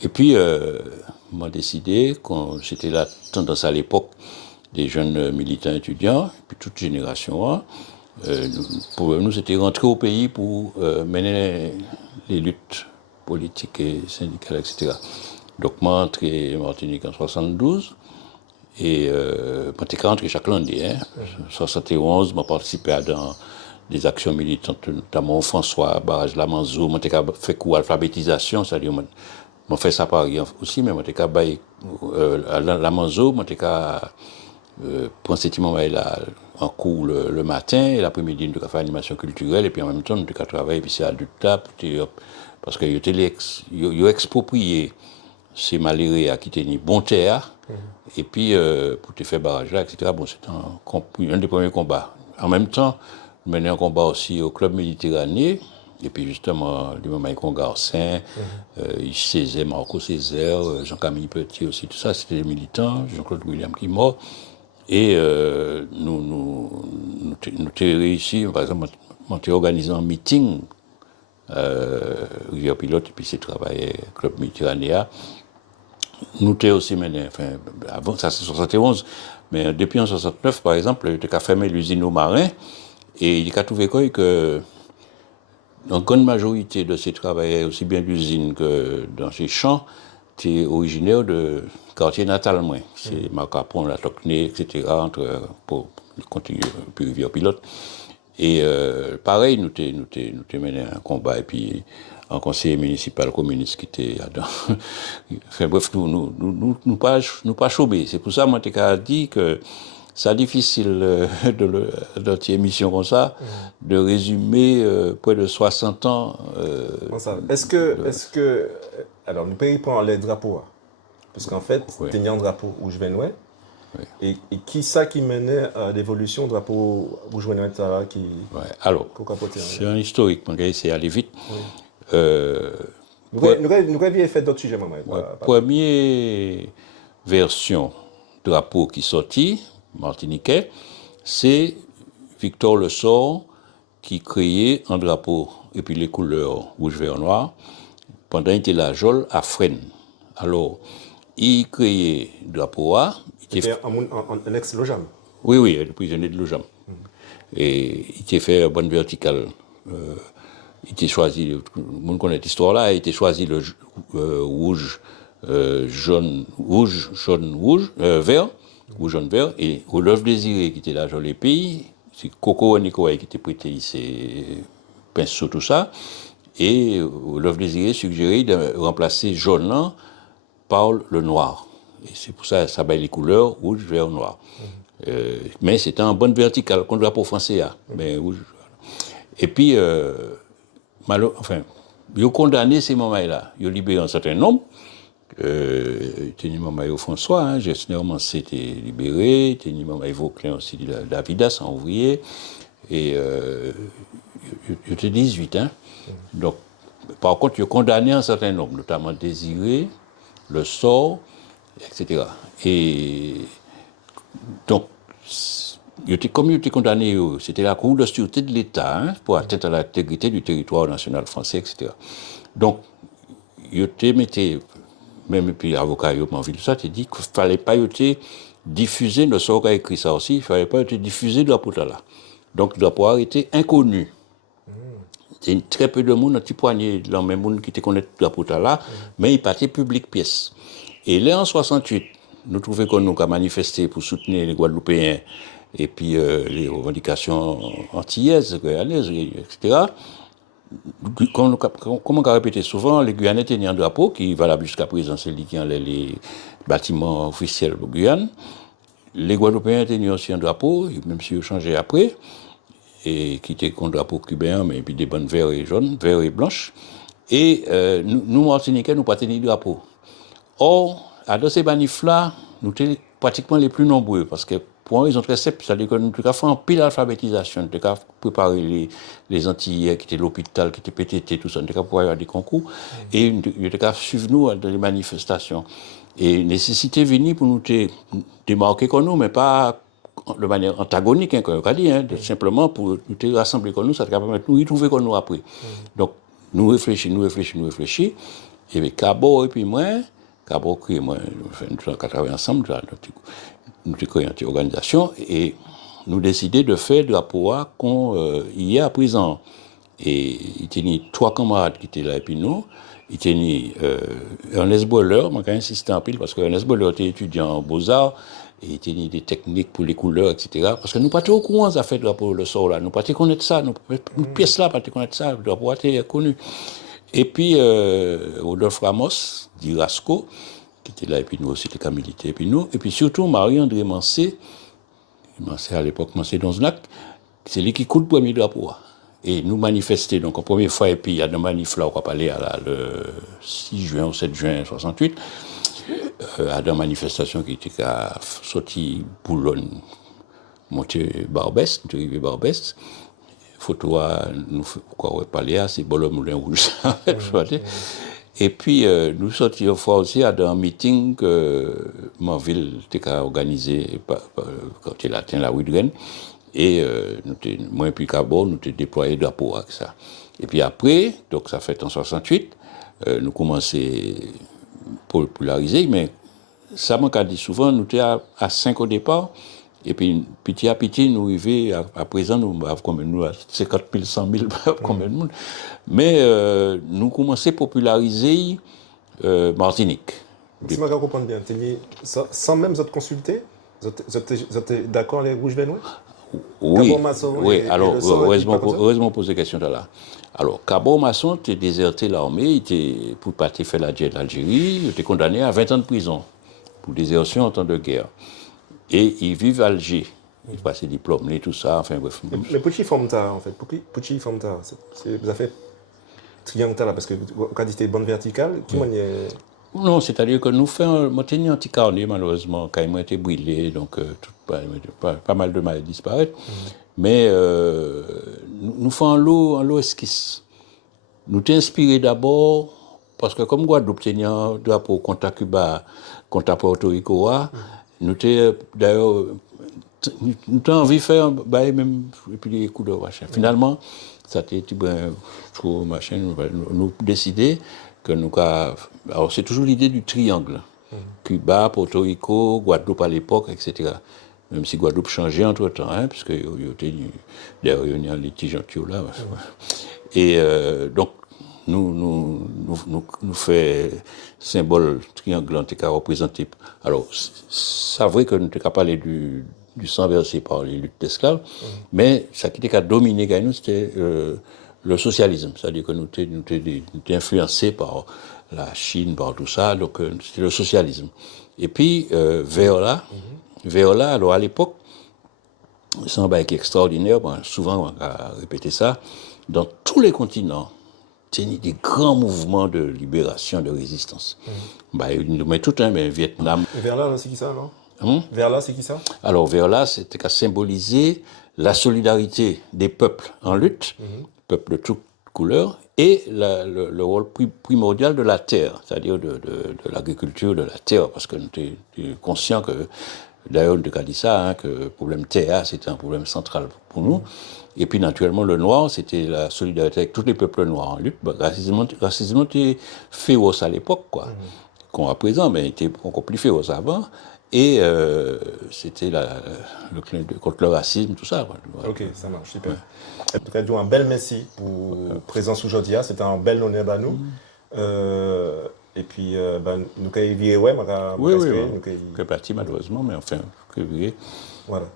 Et puis, j'ai décidé, quand c'était la tendance à l'époque des jeunes militants étudiants, puis toute génération, pour nous, c'était rentrer au pays pour mener les luttes politiques et syndicales, etc. Donc, je suis entré en Martinique en 72 et je suis rentré chaque lundi. En 71, j'ai participé à des actions militantes, notamment au François, barrage Lamanzou. J'ai fait cours d'alphabétisation, c'est-à-dire j'ai fait ça à Paris aussi, mais j'ai fait à Lamanzou, j'ai pour en cours le matin et l'après-midi, j'ai fait animation culturelle et puis en même temps, j'ai travaillé puis c'est adulte parce que ils ont exproprié ces malheureux à quitter une bonne terre, et puis pour te faire barrage là, etc. Bon, c'est un des premiers combats. En même temps, je menais un combat aussi au Club Méditerranée, et puis justement, les mamans Garcin, Césaire, Marco Césaire, Jean-Camille Petit aussi, tout ça, c'était des militants, Jean-Claude William qui est mort, et nous avons réussi, par exemple, on a organisé un meeting, Rivière Pilote, et puis c'est travaillé Club Méditerranée. Nous avons aussi mené, enfin, avant ça c'est 71, mais depuis en 69, par exemple, il a fermé l'usine au Marin, et il a trouvé que la grande majorité de ces travailleurs, aussi bien d'usine que dans ces champs, étaient originaires de quartier natal moins. C'est Macapon, La Tocnée, etc., pour continuer, puis Rivière Pilote. Et pareil, nous avons mené un combat, et puis un conseiller municipal communiste qui était là-dedans. Enfin, bref, nous pas chômés. C'est pour ça que moi, j'ai dit que c'est difficile dans une émission comme ça de résumer près de 60 ans. Est-ce que. Alors, le pays prend les drapeaux. Parce qu'en fait, il y a un drapeau où je vais nouer. Et qui ça qui menait à l'évolution drapeau rouge qui. Ouais. Alors, c'est un historique, on va essayer d'aller vite. Nous avions fait d'autres sujets, maman. Première version drapeau qui sortit, martiniquais, c'est Victor Le Sort qui créait un drapeau et puis les couleurs rouge, vert, noir pendant qu'il était la Jol à Fresnes. Alors, il créait le drapeau A. C'était un ex-Lojam. Oui, le prisonnier de Lojam. Et il était fait bonne verticale. Il était choisi, le monde connaît cette histoire-là, il était choisi le rouge, jaune, vert, rouge, jaune, vert, et Rodolphe Désiré qui était là dans les pays, c'est Coco Nicolas qui était prêté ses pinceaux, tout ça, et Rodolphe Désiré suggérait de remplacer jaune par le noir. Et c'est pour ça que ça baille les couleurs rouge, vert, noir. Mais c'était en bonne verticale, qu'on drapeau français, mais rouge. Et puis, ils ont condamné ces moments-là. Ils ont libéré un certain nombre. Mario François, Gessner Mancé était libéré. Mario Vauclin aussi, Davidas, en ouvrier. Et ils étaient 18. Donc, par contre, ils ont condamné un certain nombre, notamment Désiré, Le Sort, etc. Et donc, comme ils étaient condamnés, c'était la Cour de sûreté de l'État pour atteinte à l'intégrité du territoire national français, etc. Donc, ils étaient mis, même puis l'avocat, il m'a vu ça, il dit qu'il ne fallait pas diffuser, le sort a écrit ça aussi, il ne fallait pas diffuser le drapeau là. Donc, le drapeau était inconnu. C'est très peu de monde, un petit poignet de même monde qui connaît le drapeau là, mais il partait public pièce. Et là, en 68, nous trouvions qu'on nous a manifesté pour soutenir les Guadeloupéens et puis les revendications antillaises, guyanaises, etc. Comme on a répété souvent, les Guyanais tenaient un drapeau qui est valable jusqu'à présent, c'est lui qui a les bâtiments officiels de Guyane. Les Guadeloupéens tenaient aussi un drapeau, même s'ils ont changé après, et qui était un drapeau cubain, mais puis des bandes verts et jaunes, verts et blanches. Et nous, Martiniquais, nous pas tenu de drapeau. Or, dans ces manifs-là, nous étions pratiquement les plus nombreux, parce que pour une raison très simple, c'est-à-dire que nous avons fait un pile d'alphabétisation, nous avons préparé les Antillais qui étaient l'hôpital, qui étaient PTT, tout ça, nous avons préparé des concours, et nous avons suivi nous dans les manifestations. Et nécessité venir pour nous démarquer comme nous, mais pas de manière antagonique, comme on a dit, simplement pour nous rassembler comme nous, ça va permettre de nous y trouver comme nous après. Donc, nous réfléchissons, et puis Cabo et puis moi, Cabo et moi, nous travaillons ensemble, nous avons créé une organisation et nous décidons de faire de la POA y est à présent. Et il y a 3 camarades qui étaient là et puis nous. Il y a Ernest Boller, je vais insister en pile parce que Ernest Boller était étudiant en Beaux-Arts et il y a des techniques pour les couleurs, etc. Parce que nous ne sommes pas au courant de fait de la le sort là. Nous ne sommes pas connaître ça. Nous pièces là, pas connaître ça. Le drapeau était connu. Et puis, Rodolphe Ramos, d'Irasco, qui était là, et puis nous aussi, les militaires, et puis nous. Et puis surtout, Marie-André Mancé à l'époque, Mancé Donznac, c'est lui qui coule le premier drapeau. Et nous manifester, donc en première fois, et puis il y a des manifs là, on va parler le 6 juin ou 7 juin 68, à des manifestations qui étaient sorties Boulogne, monter Barbès, nous arrivés Barbès. Photo à nous, pourquoi on va parler, c'est Bolo Moulin Rouge. Et puis, nous sortions fois aussi à un meeting que Manville a organisé quand il atteint la rue de Rennes. Et moi et puis Cabo, nous avons déployé de drapeau avec ça. Et puis après, donc ça fait en 68, nous commençons à populariser, mais ça m'a dit souvent, nous étions à 5 au départ. Et puis, petit à petit, nous arrivons, à présent, nous à 50 000, 100 000, combien de monde. Mais nous commençons à populariser Martinique. Si je comprends bien, sans même vous consulter, vous êtes d'accord avec les Rouges Vénois? Oui, oui. Alors, heureusement poser la question là. Alors, Cabo Masson était déserté l'armée, il était pour partir faire la guerre d'Algérie, il était condamné à 20 ans de prison pour désertion en temps de guerre. Et il vit à Alger. Il passe ses diplômes, et tout ça, enfin bref. Mais pourquoi il forme ça, en fait? Pourquoi il forme ça? Vous avez fait triangle là, parce que quand c'était bonne verticale, qui Non, c'est-à-dire que nous faisons un petit carnet, malheureusement, quand il a été brûlé, donc pas mal de mal disparaître. Mais nous faisons un lot esquisse. Nous t'inspirons d'abord, parce que comme Guadeloupe tenait un drapeau contre Cuba, contre Porto Rico, nous t'es d'ailleurs nous avons envie de faire même et puis les coups de machin. Finalement, ça a été trop machin, nous décider que nous alors c'est toujours l'idée du triangle. Cuba, Porto Rico, Guadeloupe à l'époque, etc. Même si Guadeloupe changeait entre-temps, puisque il y a des réunions litigieux là. Et donc, nous fait symbole triangle en tout cas représenté. Alors, c'est vrai que nous sommes capables de parler du sang versé par les luttes d'esclaves, mais ce qui était dominé nous, c'était le socialisme. C'est-à-dire que nous étions influencés par la Chine, par tout ça, donc c'était le socialisme. Et puis, vers là, alors à l'époque, c'est un bail qui est extraordinaire, souvent on a répété ça, dans tous les continents, c'est des grands mouvements de libération, de résistance. Mais tout mais Vietnam. Et vers là, c'est qui ça, non? Vers là, c'est qui ça? Alors, vers là, c'était qu'à symboliser la solidarité des peuples en lutte, peuples de toutes couleurs, et le rôle primordial de la terre, c'est-à-dire de l'agriculture de la terre, parce que nous sommes conscients que, d'ailleurs, on a dit ça, que le problème terre, c'était un problème central pour nous. Et puis, naturellement, le noir, c'était la solidarité avec tous les peuples noirs en lutte. Le racisme était féroce à l'époque, quoi. Qu'on à présent, mais il était encore plus féroce avant. Et c'était le clin d'œil contre le racisme, tout ça. Voilà. Ok, ça marche, super. En tout cas, un bel merci pour présence aujourd'hui. C'était un bel honneur à nous. Et puis, nous avons vu, nous avons parti malheureusement, mais enfin, nous avons vu. Voilà.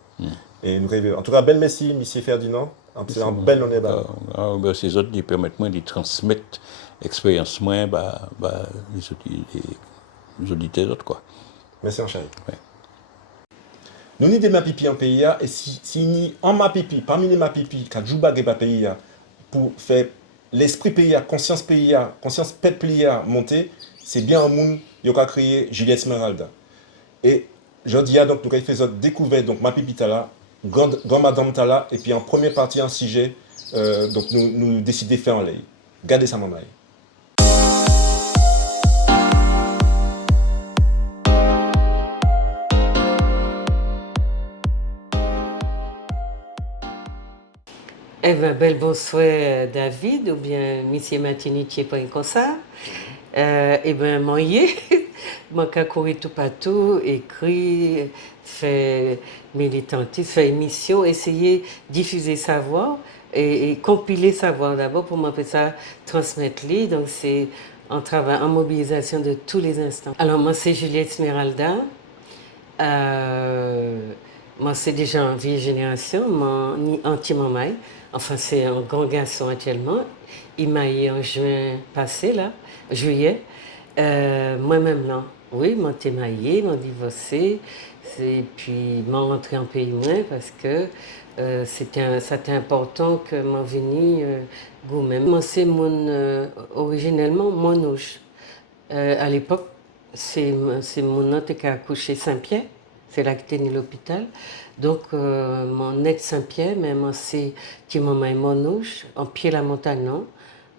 Et nous avons en tout cas, bel merci, M. Ferdinand. C'est un bel honneur à nous. Ces autres, ils permettent de transmettre l'expérience moins, les auditeurs autres, quoi. Merci, en chéri. Ouais. Nous avons des mapipi en pays, et si nous en mapipi, parmi les mapipi, quand nous avons des pays, pour faire l'esprit pays, conscience peuple monter, c'est bien un monde qui a créé Juliette Esmeralda. Et je dis donc nous avons fait cette découverte, donc mapipi tala, grand madame tala, et puis en première partie un sujet, donc nous décidons de faire en lait. Gardez ça, maman. Eh bien, bel bonsoir David, ou bien Monsieur Martinique, pas comme ça. Eh bien, moi, je courir tout partout, écrit, faire militantisme, faire émission, essayer de diffuser savoir et compiler savoir d'abord pour m'appeler ça transmettre les. Donc, c'est un travail en mobilisation de tous les instants. Alors, moi, c'est Juliette Esmeralda. Moi, c'est déjà une vieille génération, mon anti-mamaï. Enfin, c'est un grand garçon actuellement. Il m'a eu en juin passé, là, juillet. Moi-même, non. Oui, moi, j'ai marié, moi, divorcé. Et puis, moi, rentré en pays moins parce que c'était important que moi venu vous-même. Moi, c'est originellement monouche. À l'époque, c'est mon nom qui a accouché Saint-Pierre. C'est là que j'étais né à l'hôpital. Donc, mon aide Saint-Pierre, mais moi, c'est qui m'a mis monouche, en pied la montagne, non.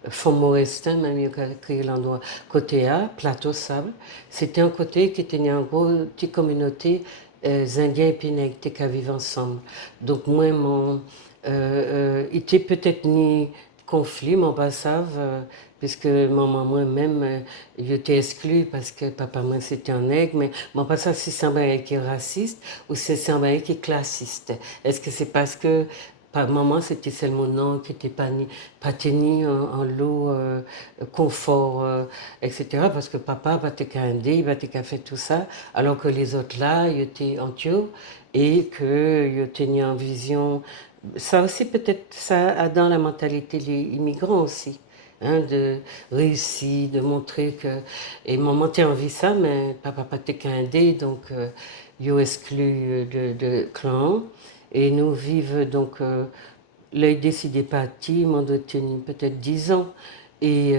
Fond Morestin, même il a créé l'endroit côté A, plateau sable. C'était un côté qui était en gros petite communauté indiens et Pinègues qui vivent ensemble. Donc, moi, il était peut-être ni conflit, mon passage. Puisque maman moi-même, j'étais exclue parce que papa moi c'était un nègre, mais mon pas ça si c'est un bail qui est raciste ou c'est un bail qui est classiste. Est-ce que c'est parce que maman c'était seulement mon nom qui n'était pas tenu en lot confort, etc. Parce que papa battait qu'à indé, il battait qu'à faire tout ça, alors que les autres là, ils étaient en tio et qu'ils tenaient en vision. Ça aussi peut-être ça a dans la mentalité des immigrants aussi. De réussir, de montrer que... Et maman t'a envie ça, mais papa pas qu'un dé, donc ils ont exclu de clan. Et nous vivons donc... là, ils décident de partir, m'ont tenu peut-être 10 ans. Et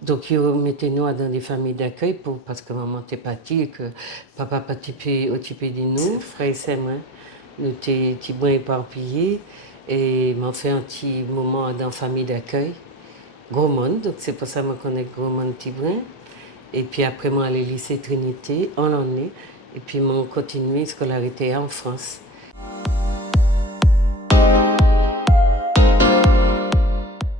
donc ils mettaient nous dans des familles d'accueil parce que maman était partie et que papa pas occupé de nous, frères et sœurs, nous étions bien éparpillés. Et m'a fait un petit moment dans la famille d'accueil, Gros Monde, donc c'est pour ça que je connais Gros Monde Tibrin. Et puis après, moi, allé au lycée Trinité, en l'année, et puis mon continué scolarité en France.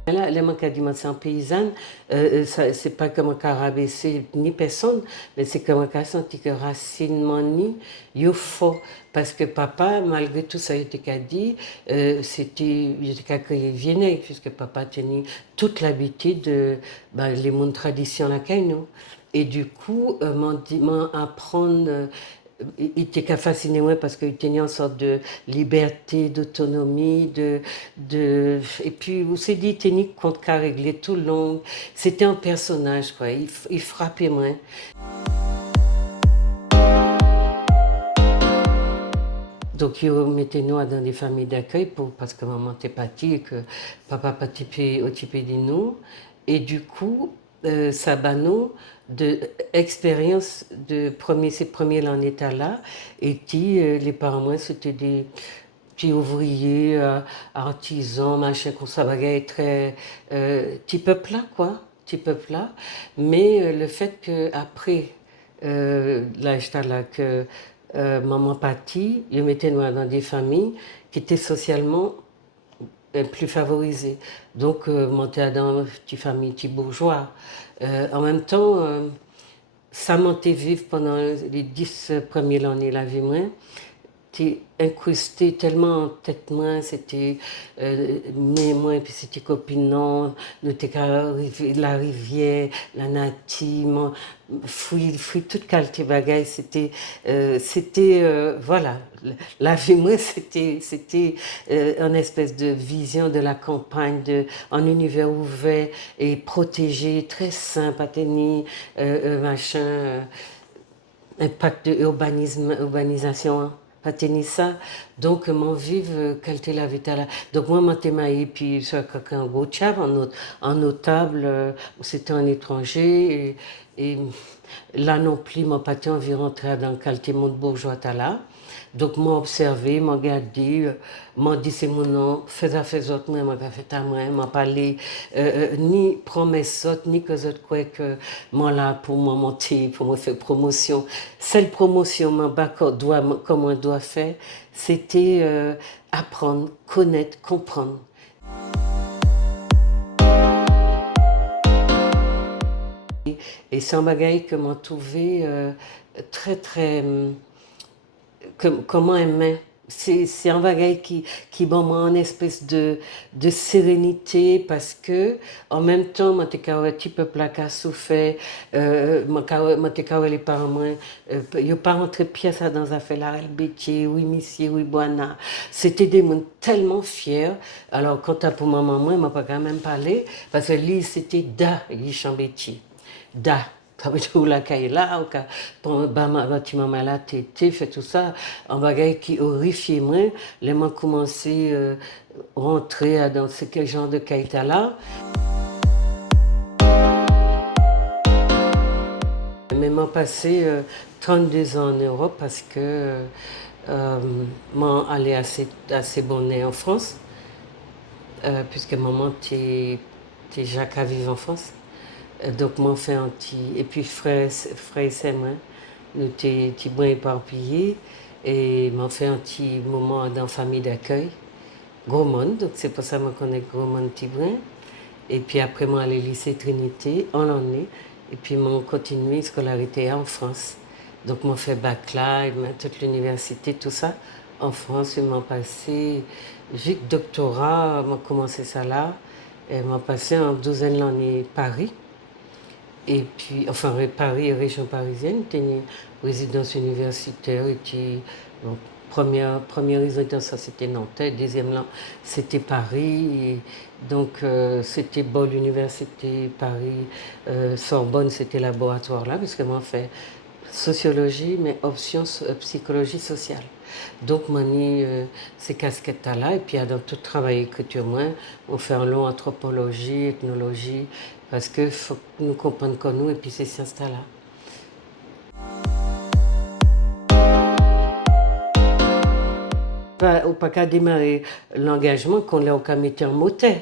Là, les manques à dimension paysanne, c'est pas comme un rabaisser ni personne, mais c'est comme un senti que racine ni il faut parce que papa, malgré tout ça, il était qu'à dit, il était qu'à créer Viennet, puisque papa tenait toute l'habitude de les mondes traditions là nous. Et du coup, m'en apprendre. Il était qu'à fasciner moi parce qu'il tenait une sorte de liberté, d'autonomie, et puis vous s'est dit, il tenait compte qu'à régler tout le long. C'était un personnage, quoi. Il frappait moi. Donc, ils mettaient nous dans des familles d'accueil parce que maman était partie et que papa participait au type de nous. Et du coup, ça bat nous d'expérience de ces premiers en état là et les parents moi c'était des petits ouvriers artisans machin comme ça bagaille très petit peuple là quoi petit peuple là mais le fait que après l'âge là que maman partie ils mettaient nous dans des familles qui étaient socialement plus favorisées donc monter dans une petite famille petit bourgeois. En même temps, ça m'a été vivre pendant les 10 premières années la vie moi. T'es incrusté tellement en tête moi, c'était moi et puis c'était copine non, nous étions la rivière, la nature, fouille toute qualité bagaille, c'était voilà, la vie moi c'était une espèce de vision de la campagne, un univers ouvert et protégé, très simple à tenir, machin, impact de urbanisation. Pas tenir ça, donc m'en vive qualité la vie là. Donc moi m'en témaillé puis sur un gros chap en notable, c'était un étranger et là non plus mon pâté environ très dans qualité monde bourgeois là. Donc m'a observé, m'a regardé, m'a dit c'est mon nom, fais autres moi m'a fait à moi, m'a parlé ni promesse autres ni que autres quoi que moi là pour me monter, pour me faire promotion. Cette promotion comment on doit faire, c'était apprendre, connaître, comprendre. Et c'est un bagage que m'a trouvé très très comment aimer. C'est un bagage qui bon moi une espèce de sérénité parce que en même temps moi t'es un petit peu placa souffert moi t'es les parents moi yo pas rentré pièce dans affaire la bêtier oui monsieur oui boana c'était des monde tellement fiers alors quand pour maman moi m'a pas quand même parlé parce que lui c'était il chambétier ou la caille là, ou bâtiment malade, fait tout ça, un bagage qui horrifiait moi, les gens commencé à rentrer dans ce genre de caille là. Mais m'en passé 32 ans en Europe parce que m'en allé assez bonnet en France, puisque maman t'es Jacques à vivre en France. Donc, moi, fait un petit. Et puis, frère et sœur, nous étions bien éparpillés. Et moi, fait un petit moment dans la famille d'accueil. Gros monde, donc c'est pour ça que je connais Gros monde Tibrin. Et puis après, moi, allé au lycée Trinité, en l'année. Et puis, moi, continué la scolarité en France. Donc, moi, fait bac là, toute l'université, tout ça. En France, je m'en passé. J'ai doctorat, j'ai commencé ça là. Et je m'en passé en 12 d'années Paris. Et puis, enfin, Paris, région parisienne, tenait résidence universitaire. Et puis, bon, première résidence, c'était Nanterre. Deuxième, là, c'était Paris. Et donc, c'était Bol Université, Paris. Sorbonne, c'était laboratoire là, parce que moi, je fais sociologie, mais option psychologie sociale. Donc, ces casquettes-là, et puis, dans tout travail écriture, on fait un long anthropologie, ethnologie, parce qu'il faut que nous comprenions que nous, et puis ces sciences-là. Au pas qu'à démarrer l'engagement qu'on l'a qu'à mettre en moteur,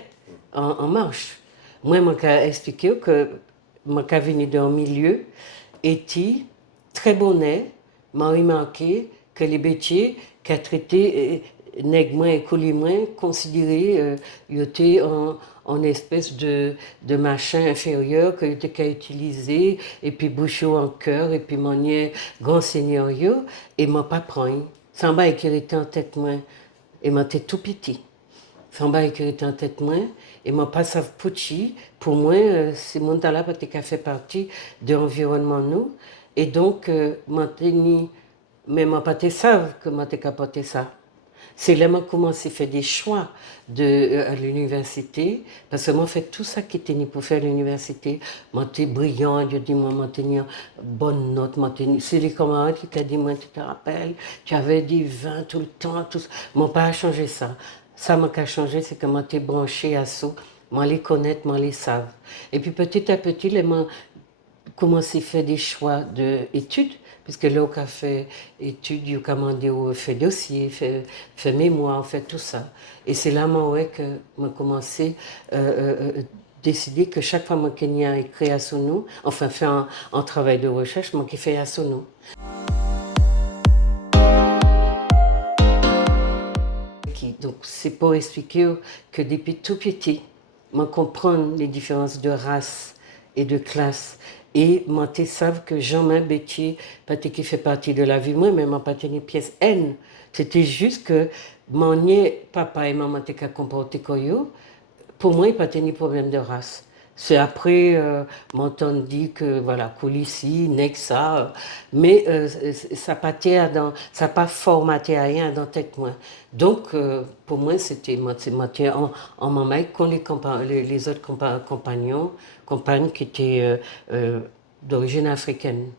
en marche. Moi, je vais expliquer que je suis venu d'un milieu, était très bonnet, m'a remarqué que les bêtiers qui ont traité nègres moins et colis moins considérés ils étaient en espèce de machin inférieur que était qu'à utiliser et puis bouchon en cœur et puis manier grand seigneur et m'a pas prendre sans bail qui était en tête moins et m'a été tout petit sans bail qui était en tête moins et m'a pas savent pucci pour moi c'est mon talent parce qu'il fait partie de l'environnement nous et donc m'a tenu mais m'a pas te savent que m'a te capoté ça. C'est là que j'ai commencé à faire des choix à l'université, parce que moi, j'ai fait tout ça qui était pour faire l'université. Moi, j'étais brillant, je dis, moi, j'étais bonne note, c'est les camarades qui t'ont dit, moi, tu te rappelles, tu avais dit 20 tout le temps, tout ça. Moi, pas changé ça. Ça m'a changé, c'est que moi, j'étais branché à ça, moi, les connaître, moi, les savent. Et puis, petit à petit, j'ai commencé à faire des choix d'études. Puisque là, on a fait études, on a fait dossier, fait mémoire, fait tout ça. Et c'est là que j'ai commencé à décider que chaque fois que j'ai écrit à son nom, enfin fait un travail de recherche, moi qui fais à son nom. Donc c'est pour expliquer que depuis tout petit, je comprends les différences de race et de classe. Et moi, tu savais que Jean-Main Bétier, qui fait partie de la vie, moi, mais m'a pas tenu pièce N. C'était juste que mon papa et maman étaient comportés comme eux. Pour moi, il n'y a pas tenu problème de race. C'est après, m'entend dit que, voilà, coulissi, ça, mais ça n'a pas formaté à rien dans tête moi. Donc, pour moi, c'était en maman qu'on les autres compagnes qui étaient d'origine africaine.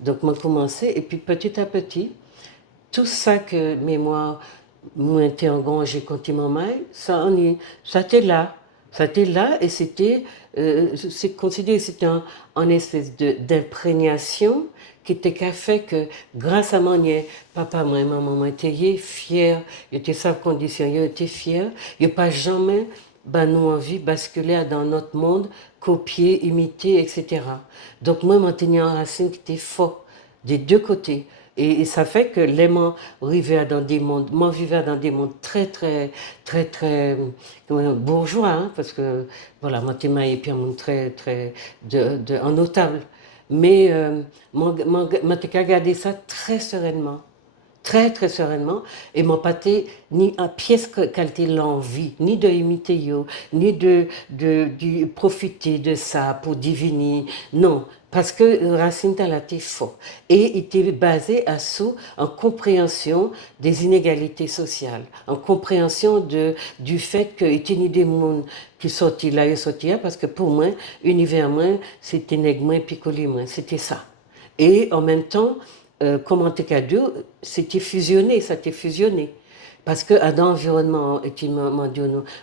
Donc, j'ai commencé, et puis petit à petit, tout ça que mémoire moi été engagé contre maman, ça était là. Ça était là et c'est considéré c'était un espèce d'imprégnation qui était qu'a fait que grâce à mon papa, moi et maman étaient fiers, ils étaient sans condition, ils étaient fiers, ils n'ont pas jamais nous envie de basculer dans notre monde, copier, imiter, etc. Donc moi, je tenais une racine qui était forte des deux côtés. Et ça fait que les gens vivaient dans des mondes, très bourgeois, hein, parce que voilà, moi j'étais et puis un monde très en notable. Mais moi j'ai gardé ça très sereinement. Très sereinement, et mon pâté ni à pièce qualité l'envie, ni de imiter yo, ni de profiter de ça pour diviner, non, parce que Racine Talla était fort et il était basé à sous en compréhension des inégalités sociales, en compréhension du fait qu'il était ni des mondes qui sortaient là, parce que pour moi, univers moi, c'était nègre moins, picolé moins, c'était ça. Et en même temps, comment c'était fusionné, ça t'est fusionné. Parce que dans l'environnement,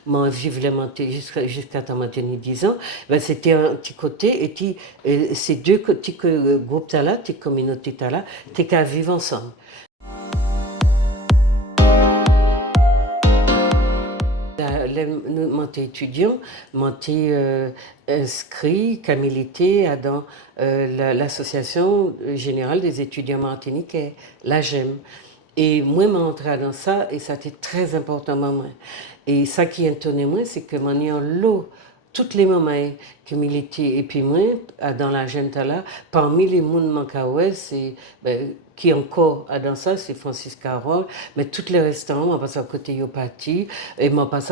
m'a vivement jusqu'à temps maintenir 10 ans, ben c'était un petit côté, et ces deux petits groupes là, ces communautés là, t'es qu'à vivre ensemble. Monté étudiant, monté inscrit, qu'à milité dans l'association générale des étudiants martiniquais, l'AGEM. Et moi, je suis entrée dans ça et ça a été très important pour moi. Et ça qui étonnait moi, c'est que mon l'eau, toutes les mamans qui militaient, et puis moi, dans l'AGEM, parmi les gens c'est qui encore dans ça, c'est Francis Carole, mais tous les restaurants, moi, passe à côté Yopati, et moi, passe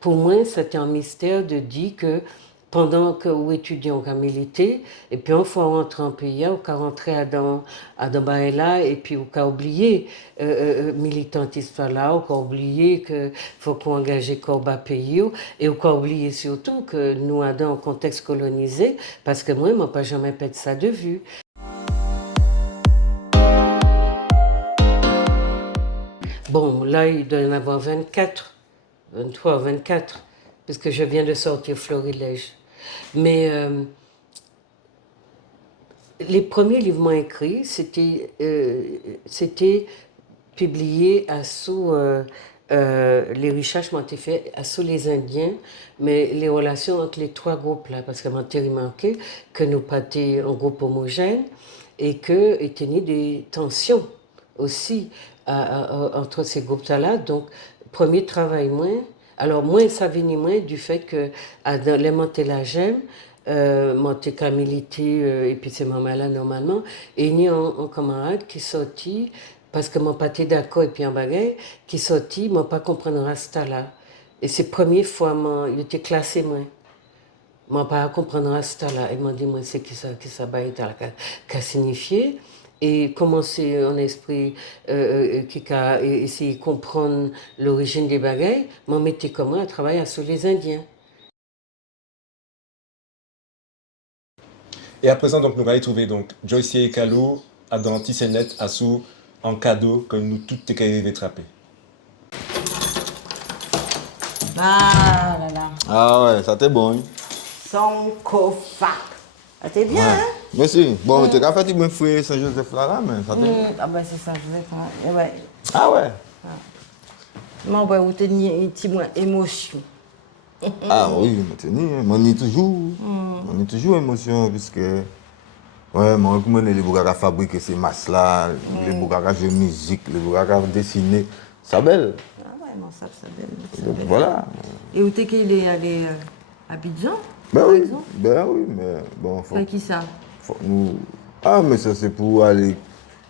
pour moi, c'était un mystère de dire que pendant que vous étudiez en milité, et puis une fois rentré en pays, on a rentré dans Baïla, et puis on a oublié militantisme là, on a oublié qu'il faut qu'on engage Corba pays, et on a oublié surtout que nous sommes dans un contexte colonisé, parce que moi, je n'ai pas jamais perdu ça de vue. Bon, là, il doit y en avoir 24, 23, 24, parce que je viens de sortir Florilège. Mais les premiers livres écrits, c'était publié à sous les recherches m'ont été faites sur les Indiens, mais les relations entre les trois groupes là, parce que m'ont remarqué que nous partions en groupe homogène et qu'il y a des tensions aussi entre ces groupes-là. Donc, premier travail, alors moi, ça venait moins du fait que dans les monter la gemme, monter qu'à militer, et puis c'est maman-là normalement, et il y a un camarade qui sortit, parce que mon pâté d'accord et puis en bagaille, qui sortit, moi pas comprendre Rasta là. Et c'est la première fois, il était classé, moi pas comprendre Rasta là. Et m'a dit, moi, c'est qui ça qu'a signifié. Et commencer un esprit qui a essayé de comprendre l'origine des bagailles, m'en mettait comment à travailler sur les Indiens. Et à présent, donc, nous allons trouver donc Joyce et Kalou, dans Tissenet, Assou, en cadeau que nous toutes les arrivés attraper. Ah là là. Ah ouais, ça t'est bon. Sankofa. Ah, t'es bien, Ouais. hein? Merci. Bon, tu as fait un frère Saint-Joseph là, mais ça t'est. Ah ben c'est ça, je vais ouais. Ah ouais. Moi, ouais, vous tenez une petite émotion. Ah oui, on est toujours. On est toujours émotion, puisque. Ouais, moi, comment les bougagas fabriquer ces masses là, les bougagas de musique, les bougagas dessiner, ça belle. Ah ouais, moi, ça belle. Donc voilà. Et où t'es qu'il est allé à Abidjan? Ben par oui, exemple? ben oui, mais bon, faut. C'est qui ça? Faut nous... Ah, mais ça c'est pour aller.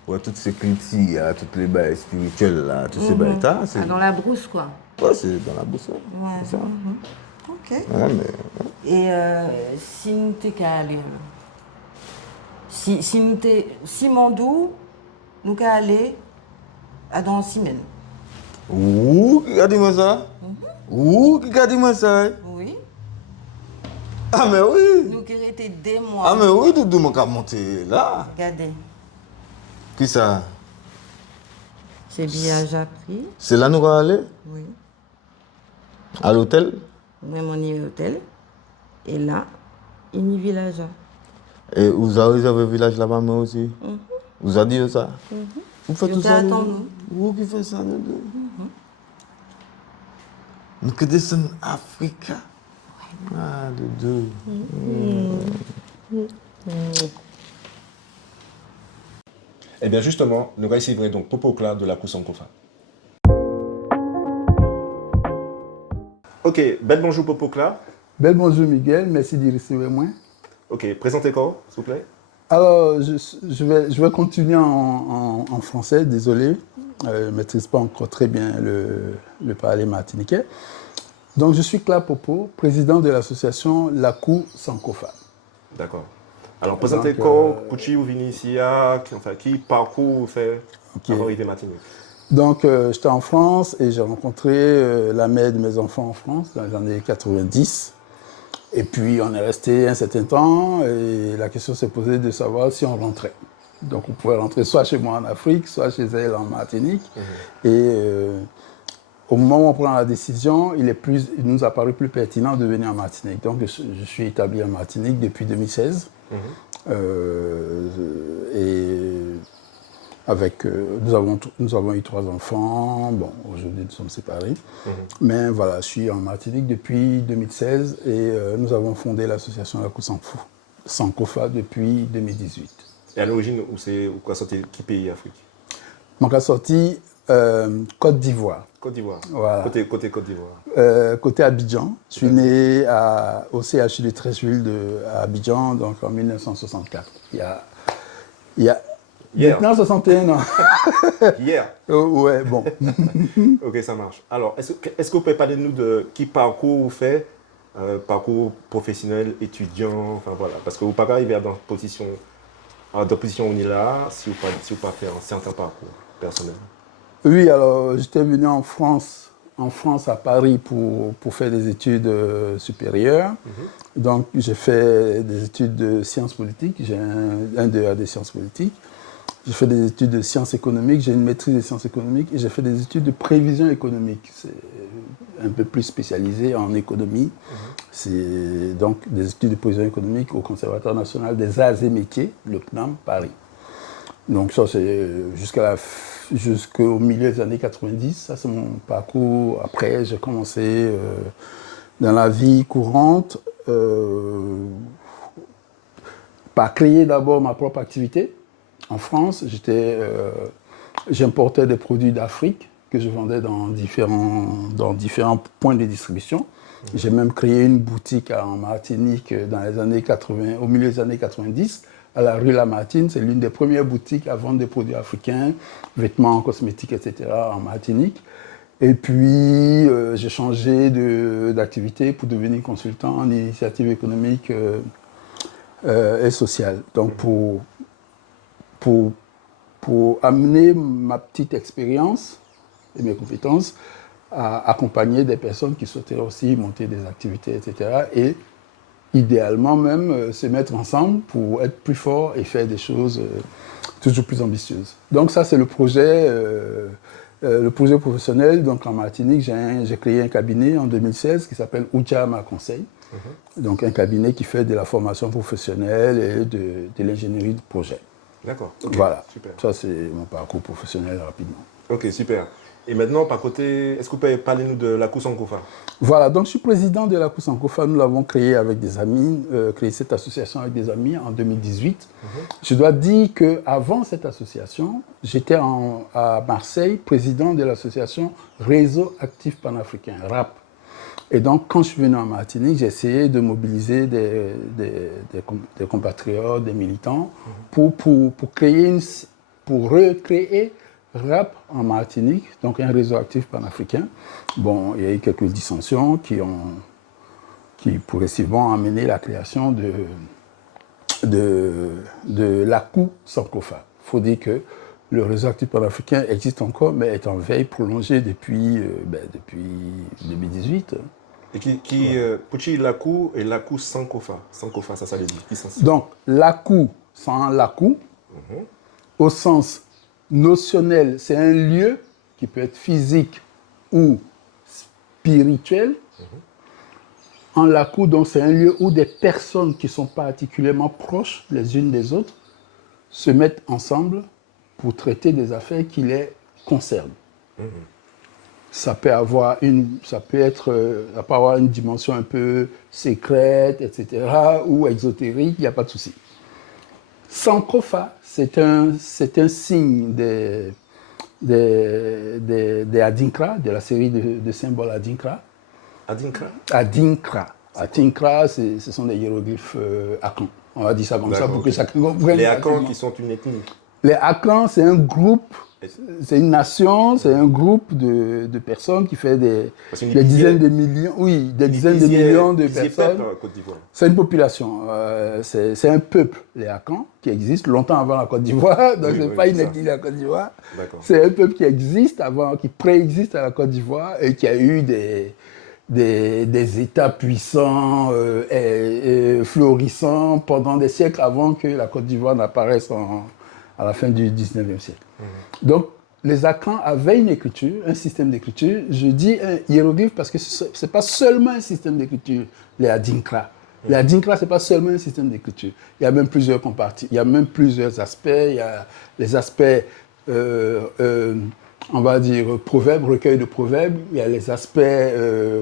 Ouais, toutes ces critiques, toutes les bails spirituels là, tous ces bails là. Ah, dans la brousse, quoi. Ouais, c'est dans la boussole. Ouais. C'est ça. Ok. Ouais, mais. Et si nous t'es qu'à aller, si nous t'es Simondou, nous qu'à aller dans 6 semaines. Ouh, qui a dit moi ça? Ouh, qui a dit moi ça? Oui. Ah, mais oui. Nous qui étions des mois. Ah, mais oui, Doudou m'a monté là. Regardez. Qui ça? C'est bien déjà pris. C'est là nous allons aller? Oui. À l'hôtel? Moi, on y est à l'hôtel. Et là, il y a un village. Et vous avez réservé le village là-bas, moi aussi? Vous avez dit ça? Vous faites tout ça? Vous qui faites ça, nous deux? Nous qui descendons Afrique. Ah, Doudou. Eh bien justement, nous allons essayer donc Popokla de la Koussankofa. Ok, bel bonjour Popokla. Bel bonjour Miguel, merci de recevoir moi. Ok, présentez-vous, s'il vous plaît. Alors, je vais continuer en français, désolé. Je ne maîtrise pas encore très bien le parler martiniquais. Donc, je suis Claude Popo, président de l'association La Koussankofa. D'accord. Alors, présentez-vous, Kouchi ou Vinicia, enfin, qui parcours vous fait avant d'arriver à Martinique? Donc, j'étais en France et j'ai rencontré la mère de mes enfants en France dans les années 90. Et puis, on est resté un certain temps et la question s'est posée de savoir si on rentrait. Donc, on pouvait rentrer soit chez moi en Afrique, soit chez elle en Martinique. Et au moment où on prend la décision, il nous a paru plus pertinent de venir en Martinique. Donc, je suis établi en Martinique depuis 2016. Nous avons eu 3 enfants. Bon, aujourd'hui, nous sommes séparés. Mais voilà, je suis en Martinique depuis 2016 et nous avons fondé l'association La Koussankofa depuis 2018. Et à l'origine, où qu'a sorti qui pays Afrique? Donc, a sorti Côte d'Ivoire. Côte d'Ivoire. Voilà. Côté Côte d'Ivoire. Côté Abidjan. Je suis né au CHU de Treichville à Abidjan, donc en 1964. Il y a maintenant 61 ans. Hier. Ouais, bon. Ok, ça marche. Alors, est-ce que vous pouvez parler de nous de qui parcours vous faites, parcours professionnel, étudiant, enfin voilà, parce que vous ne pouvez pas arriver dans position où on est là si vous ne pas faire un certain parcours personnel. Oui, alors j'étais venu en France à Paris pour faire des études supérieures. Donc j'ai fait des études de sciences politiques, j'ai un DEA des sciences politiques. J'ai fait des études de sciences économiques, j'ai une maîtrise des sciences économiques et j'ai fait des études de prévision économique. C'est un peu plus spécialisé en économie. C'est donc des études de prévision économique au Conservatoire national des arts et métiers, le CNAM, Paris. Donc ça, c'est jusqu'à la jusqu'au milieu des années 90. Ça, c'est mon parcours. Après, j'ai commencé dans la vie courante par créer d'abord ma propre activité. En France, j'importais des produits d'Afrique que je vendais dans différents points de distribution. J'ai même créé une boutique en Martinique dans les années 80, au milieu des années 90, à la rue Lamartine. C'est l'une des premières boutiques à vendre des produits africains, vêtements, cosmétiques, etc. en Martinique. Et puis, j'ai changé d'activité pour devenir consultant en initiative économique et sociale. Donc, pour amener ma petite expérience et mes compétences à accompagner des personnes qui souhaitaient aussi monter des activités, etc. Et idéalement même se mettre ensemble pour être plus forts et faire des choses toujours plus ambitieuses. Donc ça, c'est le projet professionnel. Donc en Martinique, j'ai créé un cabinet en 2016 qui s'appelle Oudjama Conseil. Donc un cabinet qui fait de la formation professionnelle et de l'ingénierie de projet. D'accord. Okay, voilà. Super. Ça, c'est mon parcours professionnel rapidement. Ok, super. Et maintenant, par côté, est-ce que vous pouvez parler nous de l'ACU Sankofa? Voilà, donc je suis président de l'ACU Sankofa. Nous l'avons créé avec des amis, créé cette association avec des amis en 2018. Je dois dire qu'avant cette association, j'étais à Marseille, président de l'association Réseau Actif Panafricain, RAP. Et donc, quand je suis venu en Martinique, j'ai essayé de mobiliser des compatriotes, des militants, pour recréer RAP en Martinique, donc un réseau actif panafricain. Bon, il y a eu quelques dissensions qui progressivement ont amené la création de l'ACU Sankofa. Il faut dire que le réseau actif panafricain existe encore, mais est en veille prolongée depuis 2018. Et Pucci l'ACU et l'ACU Sankofa. Sankofa, ça veut dire qui? Donc, l'ACU, sans l'ACU, au sens notionnel, c'est un lieu qui peut être physique ou spirituel. En l'ACU, donc, c'est un lieu où des personnes qui sont particulièrement proches les unes des autres se mettent ensemble pour traiter des affaires qui les concernent. Ça peut avoir une dimension un peu secrète, etc., ou exotérique, il n'y a pas de souci. Sankofa, c'est un signe des Adinkra, de la série de symboles Adinkra. Adinkra? Adinkra, ce sont des hiéroglyphes Akans. On va dire ça comme ça pour que chacun comprenne. Les Akans qui sont une ethnie. Les Akans, c'est un groupe, c'est une nation, c'est un groupe de personnes qui fait des dizaines de millions, des dizaines de millions de personnes. C'est une population, c'est un peuple, les Akans, qui existe longtemps avant la Côte d'Ivoire, donc c'est pas une ethnie de la Côte d'Ivoire. C'est un peuple qui existe avant, qui préexiste à la Côte d'Ivoire et qui a eu des États puissants et florissants pendant des siècles avant que la Côte d'Ivoire n'apparaisse à la fin du 19e siècle. Donc, les Akans avaient une écriture, un système d'écriture. Je dis un hiéroglyphe parce que ce n'est pas seulement un système d'écriture, les Adinkra. Les Adinkra, ce n'est pas seulement un système d'écriture. Il y a même plusieurs compartiments, il y a même plusieurs aspects. Il y a les aspects, on va dire, proverbes, recueil de proverbes. Il y a les aspects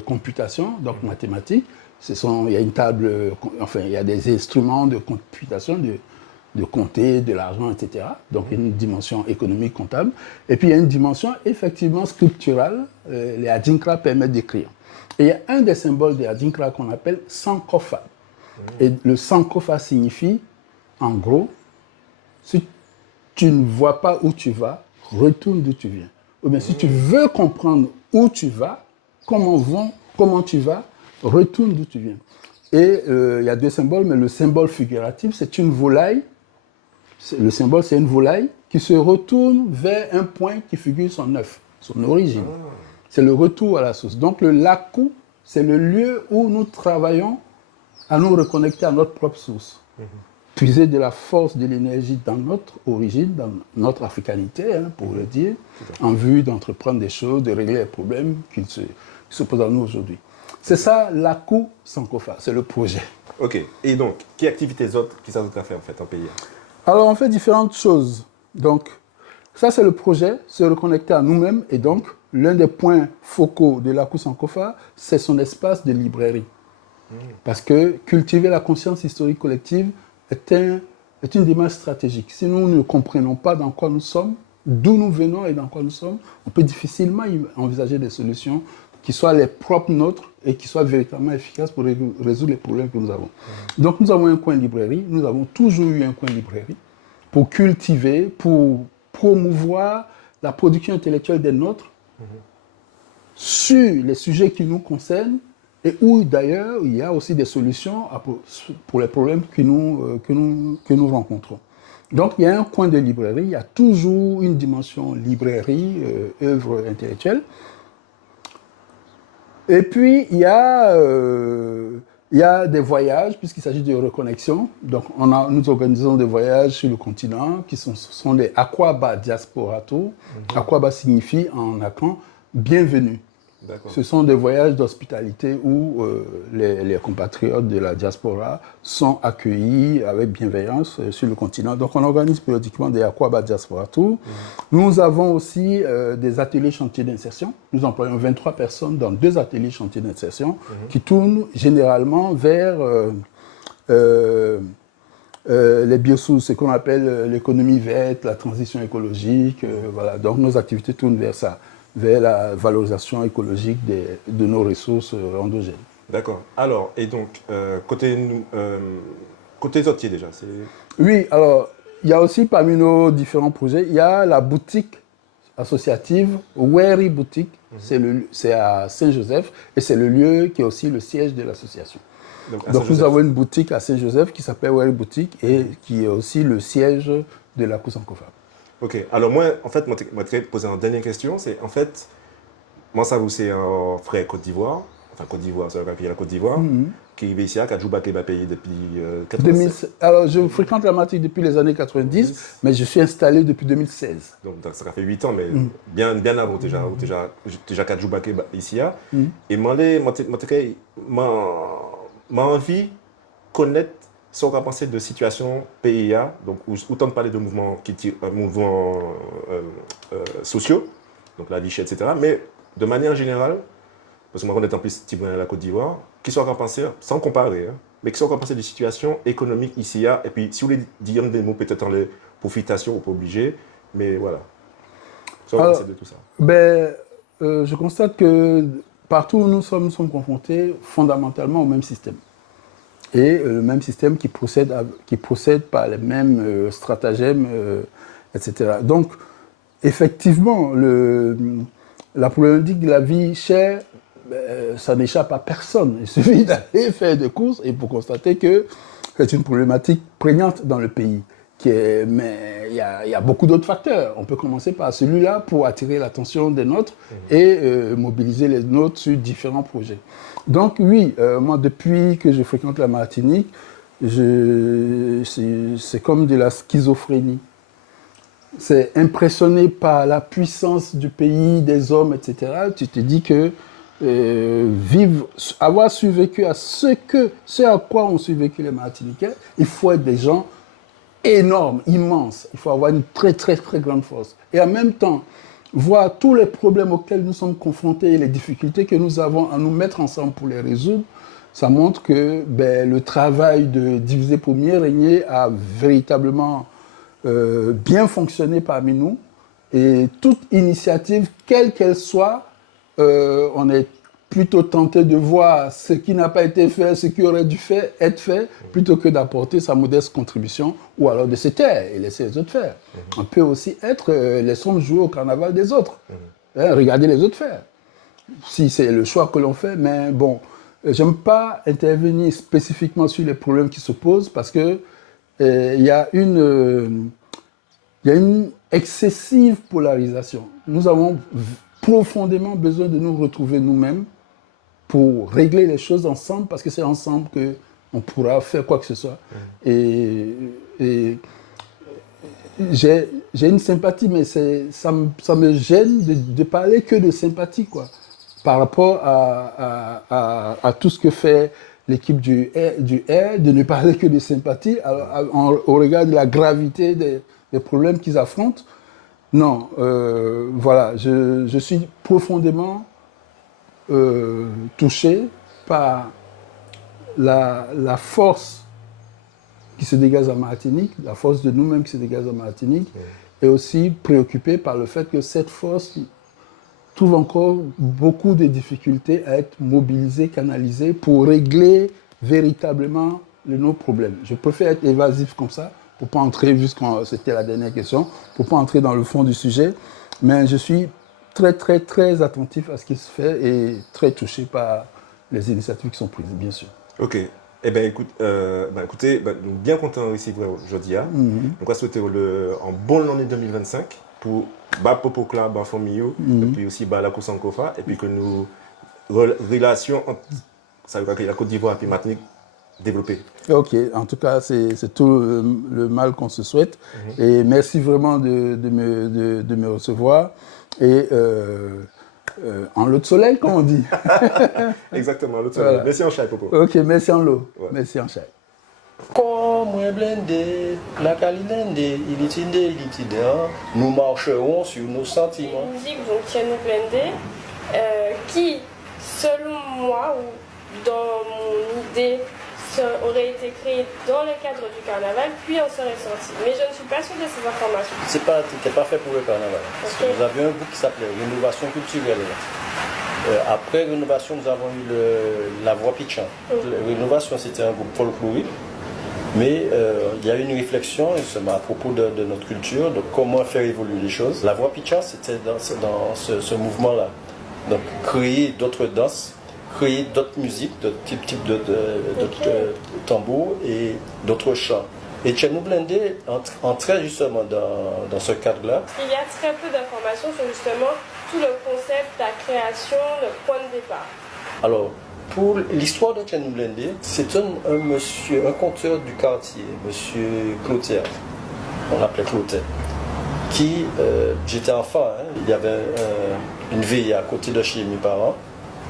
computation, donc mathématiques. Il y a une table, il y a des instruments de computation, de compter, de l'argent, etc. Donc, il y a une dimension économique, comptable. Et puis, il y a une dimension effectivement scripturale. Les Adinkra permettent d'écrire. Et il y a un des symboles des Adinkra qu'on appelle Sankofa. Et le Sankofa signifie, en gros, si tu ne vois pas où tu vas, retourne d'où tu viens. Ou bien, si tu veux comprendre où tu vas, comment tu vas, retourne d'où tu viens. Et il y a deux symboles, mais le symbole figuratif, c'est une volaille. Le symbole, c'est une volaille qui se retourne vers un point qui figure son œuf, son origine. C'est le retour à la source. Donc le l'ACU, c'est le lieu où nous travaillons à nous reconnecter à notre propre source. Puiser de la force, de l'énergie dans notre origine, dans notre africanité, pour le dire, en vue d'entreprendre des choses, de régler les problèmes qui se posent à nous aujourd'hui. C'est ça, l'ACU Sankofa, c'est le projet. Ok, et donc, quelles activités autres qui ça vous a fait en fait en pays? Alors, on fait différentes choses. Donc, ça c'est le projet, se reconnecter à nous-mêmes. Et donc, l'un des points focaux de l'Aku Sankofa, c'est son espace de librairie. Parce que cultiver la conscience historique collective est une démarche stratégique. Si nous ne comprenons pas dans quoi nous sommes, d'où nous venons et dans quoi nous sommes, on peut difficilement envisager des solutions qui soient les propres nôtres et qui soient véritablement efficaces pour résoudre les problèmes que nous avons. Donc nous avons un coin librairie, nous avons toujours eu un coin librairie pour cultiver, pour promouvoir la production intellectuelle des nôtres sur les sujets qui nous concernent et où d'ailleurs il y a aussi des solutions pour les problèmes que nous rencontrons. Donc il y a un coin de librairie, il y a toujours une dimension librairie, œuvre intellectuelle. Et puis il y a des voyages, puisqu'il s'agit de reconnexion. Donc nous organisons des voyages sur le continent qui sont des Akwaba Diasporato. Akwaba signifie en akan bienvenue. Ce sont des voyages d'hospitalité où les compatriotes de la diaspora sont accueillis avec bienveillance sur le continent. Donc on organise périodiquement des Akwaba Diaspora Tours. Nous avons aussi des ateliers chantiers d'insertion. Nous employons 23 personnes dans 2 ateliers chantiers d'insertion qui tournent généralement vers les biosources, ce qu'on appelle l'économie verte, la transition écologique. Voilà. Donc nos activités tournent vers ça, vers la valorisation écologique de nos ressources endogènes. D'accord. Alors, et donc, côté Zotier déjà, c'est... Oui, alors, il y a aussi parmi nos différents projets, il y a la boutique associative, Weri Boutique, c'est à Saint-Joseph, et c'est le lieu qui est aussi le siège de l'association. Donc nous avons une boutique à Saint-Joseph qui s'appelle Weri Boutique et qui est aussi le siège de l'Aku Sankofa. Ok, alors moi, en fait, moi, je vais te poser une dernière question. C'est, en fait, moi, ça vous, c'est un frère Côte d'Ivoire, enfin Côte d'Ivoire, c'est un pays à la Côte d'Ivoire, qui est ici, qui a joué à pays depuis 2016. Alors, je fréquente la Martinique depuis les années 90, mais je suis installé depuis 2016. Donc ça fait 8 ans, mais bien avant déjà qu'à joué ici. Et moi, envie de connaître ce qu'on a pensé de situation PIA, donc autant de parler de mouvements sociaux, donc la vie, etc. Mais de manière générale, parce que moi on est en plus à la Côte d'Ivoire, qui sont en penser, sans comparer, mais qui sont en penser des situations économiques ici, et puis si vous voulez dire des mots peut-être en les profitations ou pas obligé, mais voilà. Alors, de tout ça. Je constate que partout où nous sommes confrontés fondamentalement au même système. Et le même système qui procède par les mêmes stratagèmes, etc. Donc, effectivement, la problématique de la vie chère, ça n'échappe à personne. Il suffit d'aller faire des courses et pour constater que c'est une problématique prégnante dans le pays. Mais il y a beaucoup d'autres facteurs. On peut commencer par celui-là pour attirer l'attention des nôtres et mobiliser les nôtres sur différents projets. Donc oui, moi depuis que je fréquente la Martinique, c'est comme de la schizophrénie. C'est impressionné par la puissance du pays, des hommes, etc. Tu te dis que avoir survécu à ce à quoi ont survécu les Martiniquais, il faut être des gens énormes, immenses. Il faut avoir une très très très grande force. Et en même temps, voir tous les problèmes auxquels nous sommes confrontés et les difficultés que nous avons à nous mettre ensemble pour les résoudre, ça montre que le travail de diviser pour mieux régner a véritablement bien fonctionné parmi nous. Et toute initiative, quelle qu'elle soit, on est plutôt tenté de voir ce qui n'a pas été fait, ce qui aurait dû être fait, plutôt que d'apporter sa modeste contribution, ou alors de se taire et laisser les autres faire. On peut aussi être, laissons jouer au carnaval des autres. Regardez les autres faire. Si c'est le choix que l'on fait, mais bon, j'aime pas intervenir spécifiquement sur les problèmes qui se posent, parce que il y a une excessive polarisation. Nous avons profondément besoin de nous retrouver nous-mêmes pour régler les choses ensemble, parce que c'est ensemble qu'on pourra faire quoi que ce soit. Et j'ai une sympathie, mais ça me gêne de parler que de sympathie, quoi, par rapport à tout ce que fait l'équipe du R, de ne parler que de sympathie au regard de la gravité des problèmes qu'ils affrontent. Non, voilà, je suis profondément touché par la force qui se dégage en Martinique, la force de nous-mêmes qui se dégage en Martinique, et aussi préoccupé par le fait que cette force trouve encore beaucoup de difficultés à être mobilisée, canalisée pour régler véritablement nos problèmes. Je préfère être évasif comme ça, pour ne pas entrer, vu que c'était la dernière question, pour ne pas entrer dans le fond du sujet, mais je suis très, très, très attentif à ce qui se fait et très touché par les initiatives qui sont prises, bien sûr. Ok. Eh bien, écoutez, donc bien content ici aujourd'hui. Donc, on va souhaiter en bonne année 2025 pour Popo Club, famille, et puis aussi la course en Kofa, et puis que nos relations entre la Côte d'Ivoire et Martinique développées. Ok, en tout cas, c'est tout le mal qu'on se souhaite. Et merci vraiment de me recevoir. Et en l'eau de soleil, comme on dit. Exactement, l'eau de soleil. Voilà. Merci en chai, Popo. Ok, merci en l'eau. Ouais. Merci en chai. Comme blindé, la calilende, il est nous marcherons sur nos sentiments. Une musique donc Tiens-nous blindé, qui, selon moi, ou dans mon idée, aurait été créée dans le cadre du carnaval, puis en serait sortie. Mais je ne suis pas sûre de ces informations. C'était pas fait pour le carnaval. Parce que nous avions un groupe qui s'appelait Rénovation culturelle. Après Rénovation, nous avons eu la Voix Pichan. Rénovation, c'était un groupe folklorique. Mais il y a eu une réflexion à propos de notre culture, de comment faire évoluer les choses. La Voix Pichan, c'était dans ce mouvement-là. Donc créer d'autres danses, créer d'autres musiques, d'autres types de tambours et d'autres chants. Et Tiens-nous blindé entrait justement dans ce cadre-là. Il y a très peu d'informations sur justement tout le concept, la création, le point de départ. Alors, pour l'histoire de Tiens-nous blindé, c'est un monsieur, un conteur du quartier, monsieur Clotaire, on l'appelait Clotaire, qui, j'étais enfant, il y avait une veille à côté de chez mes parents,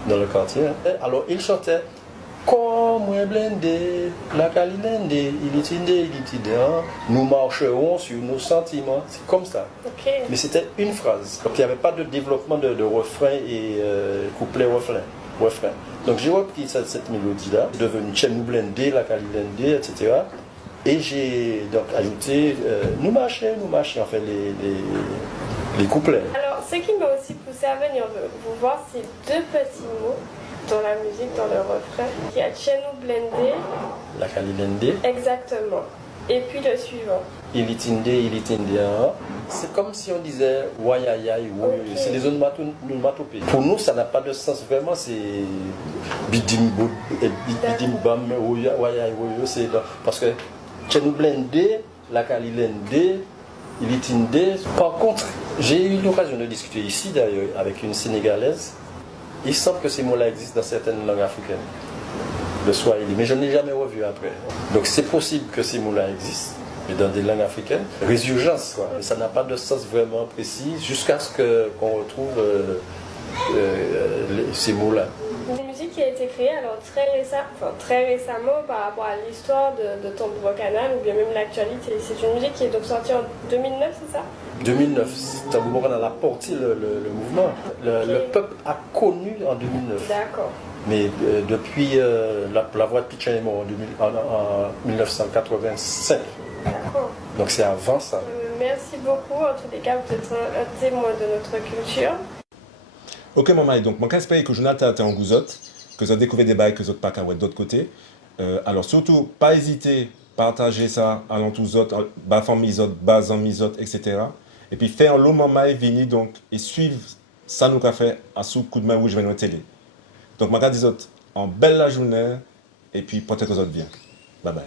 dans le quartier. Alors il chantait comme blindé, la calilende, il est nous marcherons sur nos sentiments. C'est comme ça. Okay. Mais c'était une phrase. Donc il n'y avait pas de développement de refrain et couplet-refrain. Donc j'ai repris cette mélodie-là, devenu Tiens-nous blindé, la calilende, etc. Et j'ai donc ajouté nous marcher, en fait les couplets. Alors, ce qui m'a aussi poussé à venir vous voir, c'est deux petits mots dans la musique, dans le refrain. Il y a Tiens-nous blindé. La calilende. Exactement. Et puis le suivant. Ilitinde. C'est comme si on disait Wayayay, okay. C'est des onomatopées. Pour nous, ça n'a pas de sens vraiment, c'est bidim bam, Wayayay, c'est parce que Tiens-nous blindé, la calilende. Par contre, j'ai eu l'occasion de discuter ici d'ailleurs avec une Sénégalaise. Il semble que ces mots-là existent dans certaines langues africaines, le Swahili, mais je ne l'ai jamais revu après. Donc c'est possible que ces mots-là existent, mais dans des langues africaines. Résurgence, quoi. Mais ça n'a pas de sens vraiment précis jusqu'à ce qu'on retrouve ces mots-là. Une musique qui a été créée alors très récemment par rapport à l'histoire de Tambour Canal ou bien même l'actualité. C'est une musique qui est donc sortie en 2009, c'est ça? 2009, Tambour Canal a porté le mouvement. Le peuple a connu en 2009. D'accord. Mais depuis la Voix de Pichan est morte en 1985. D'accord. Donc c'est avant ça. Merci beaucoup. En tous les cas, vous êtes un témoin de notre culture. Ok, maman, donc, mon espère que Jonathan était en gouzotte, que vous avez découvert des bails que vous n'avez pas qu'à d'autre côté. Alors, surtout, pas hésiter, partager ça à l'entour autres, bas famille, bas amis, etc. Et puis, faire l'homme maman, venir donc, et suivre ça nous a fait à sous coup de main où je vais nous télé. Donc, je dis en belle la journée, et puis, portez-vous bien. Bye bye.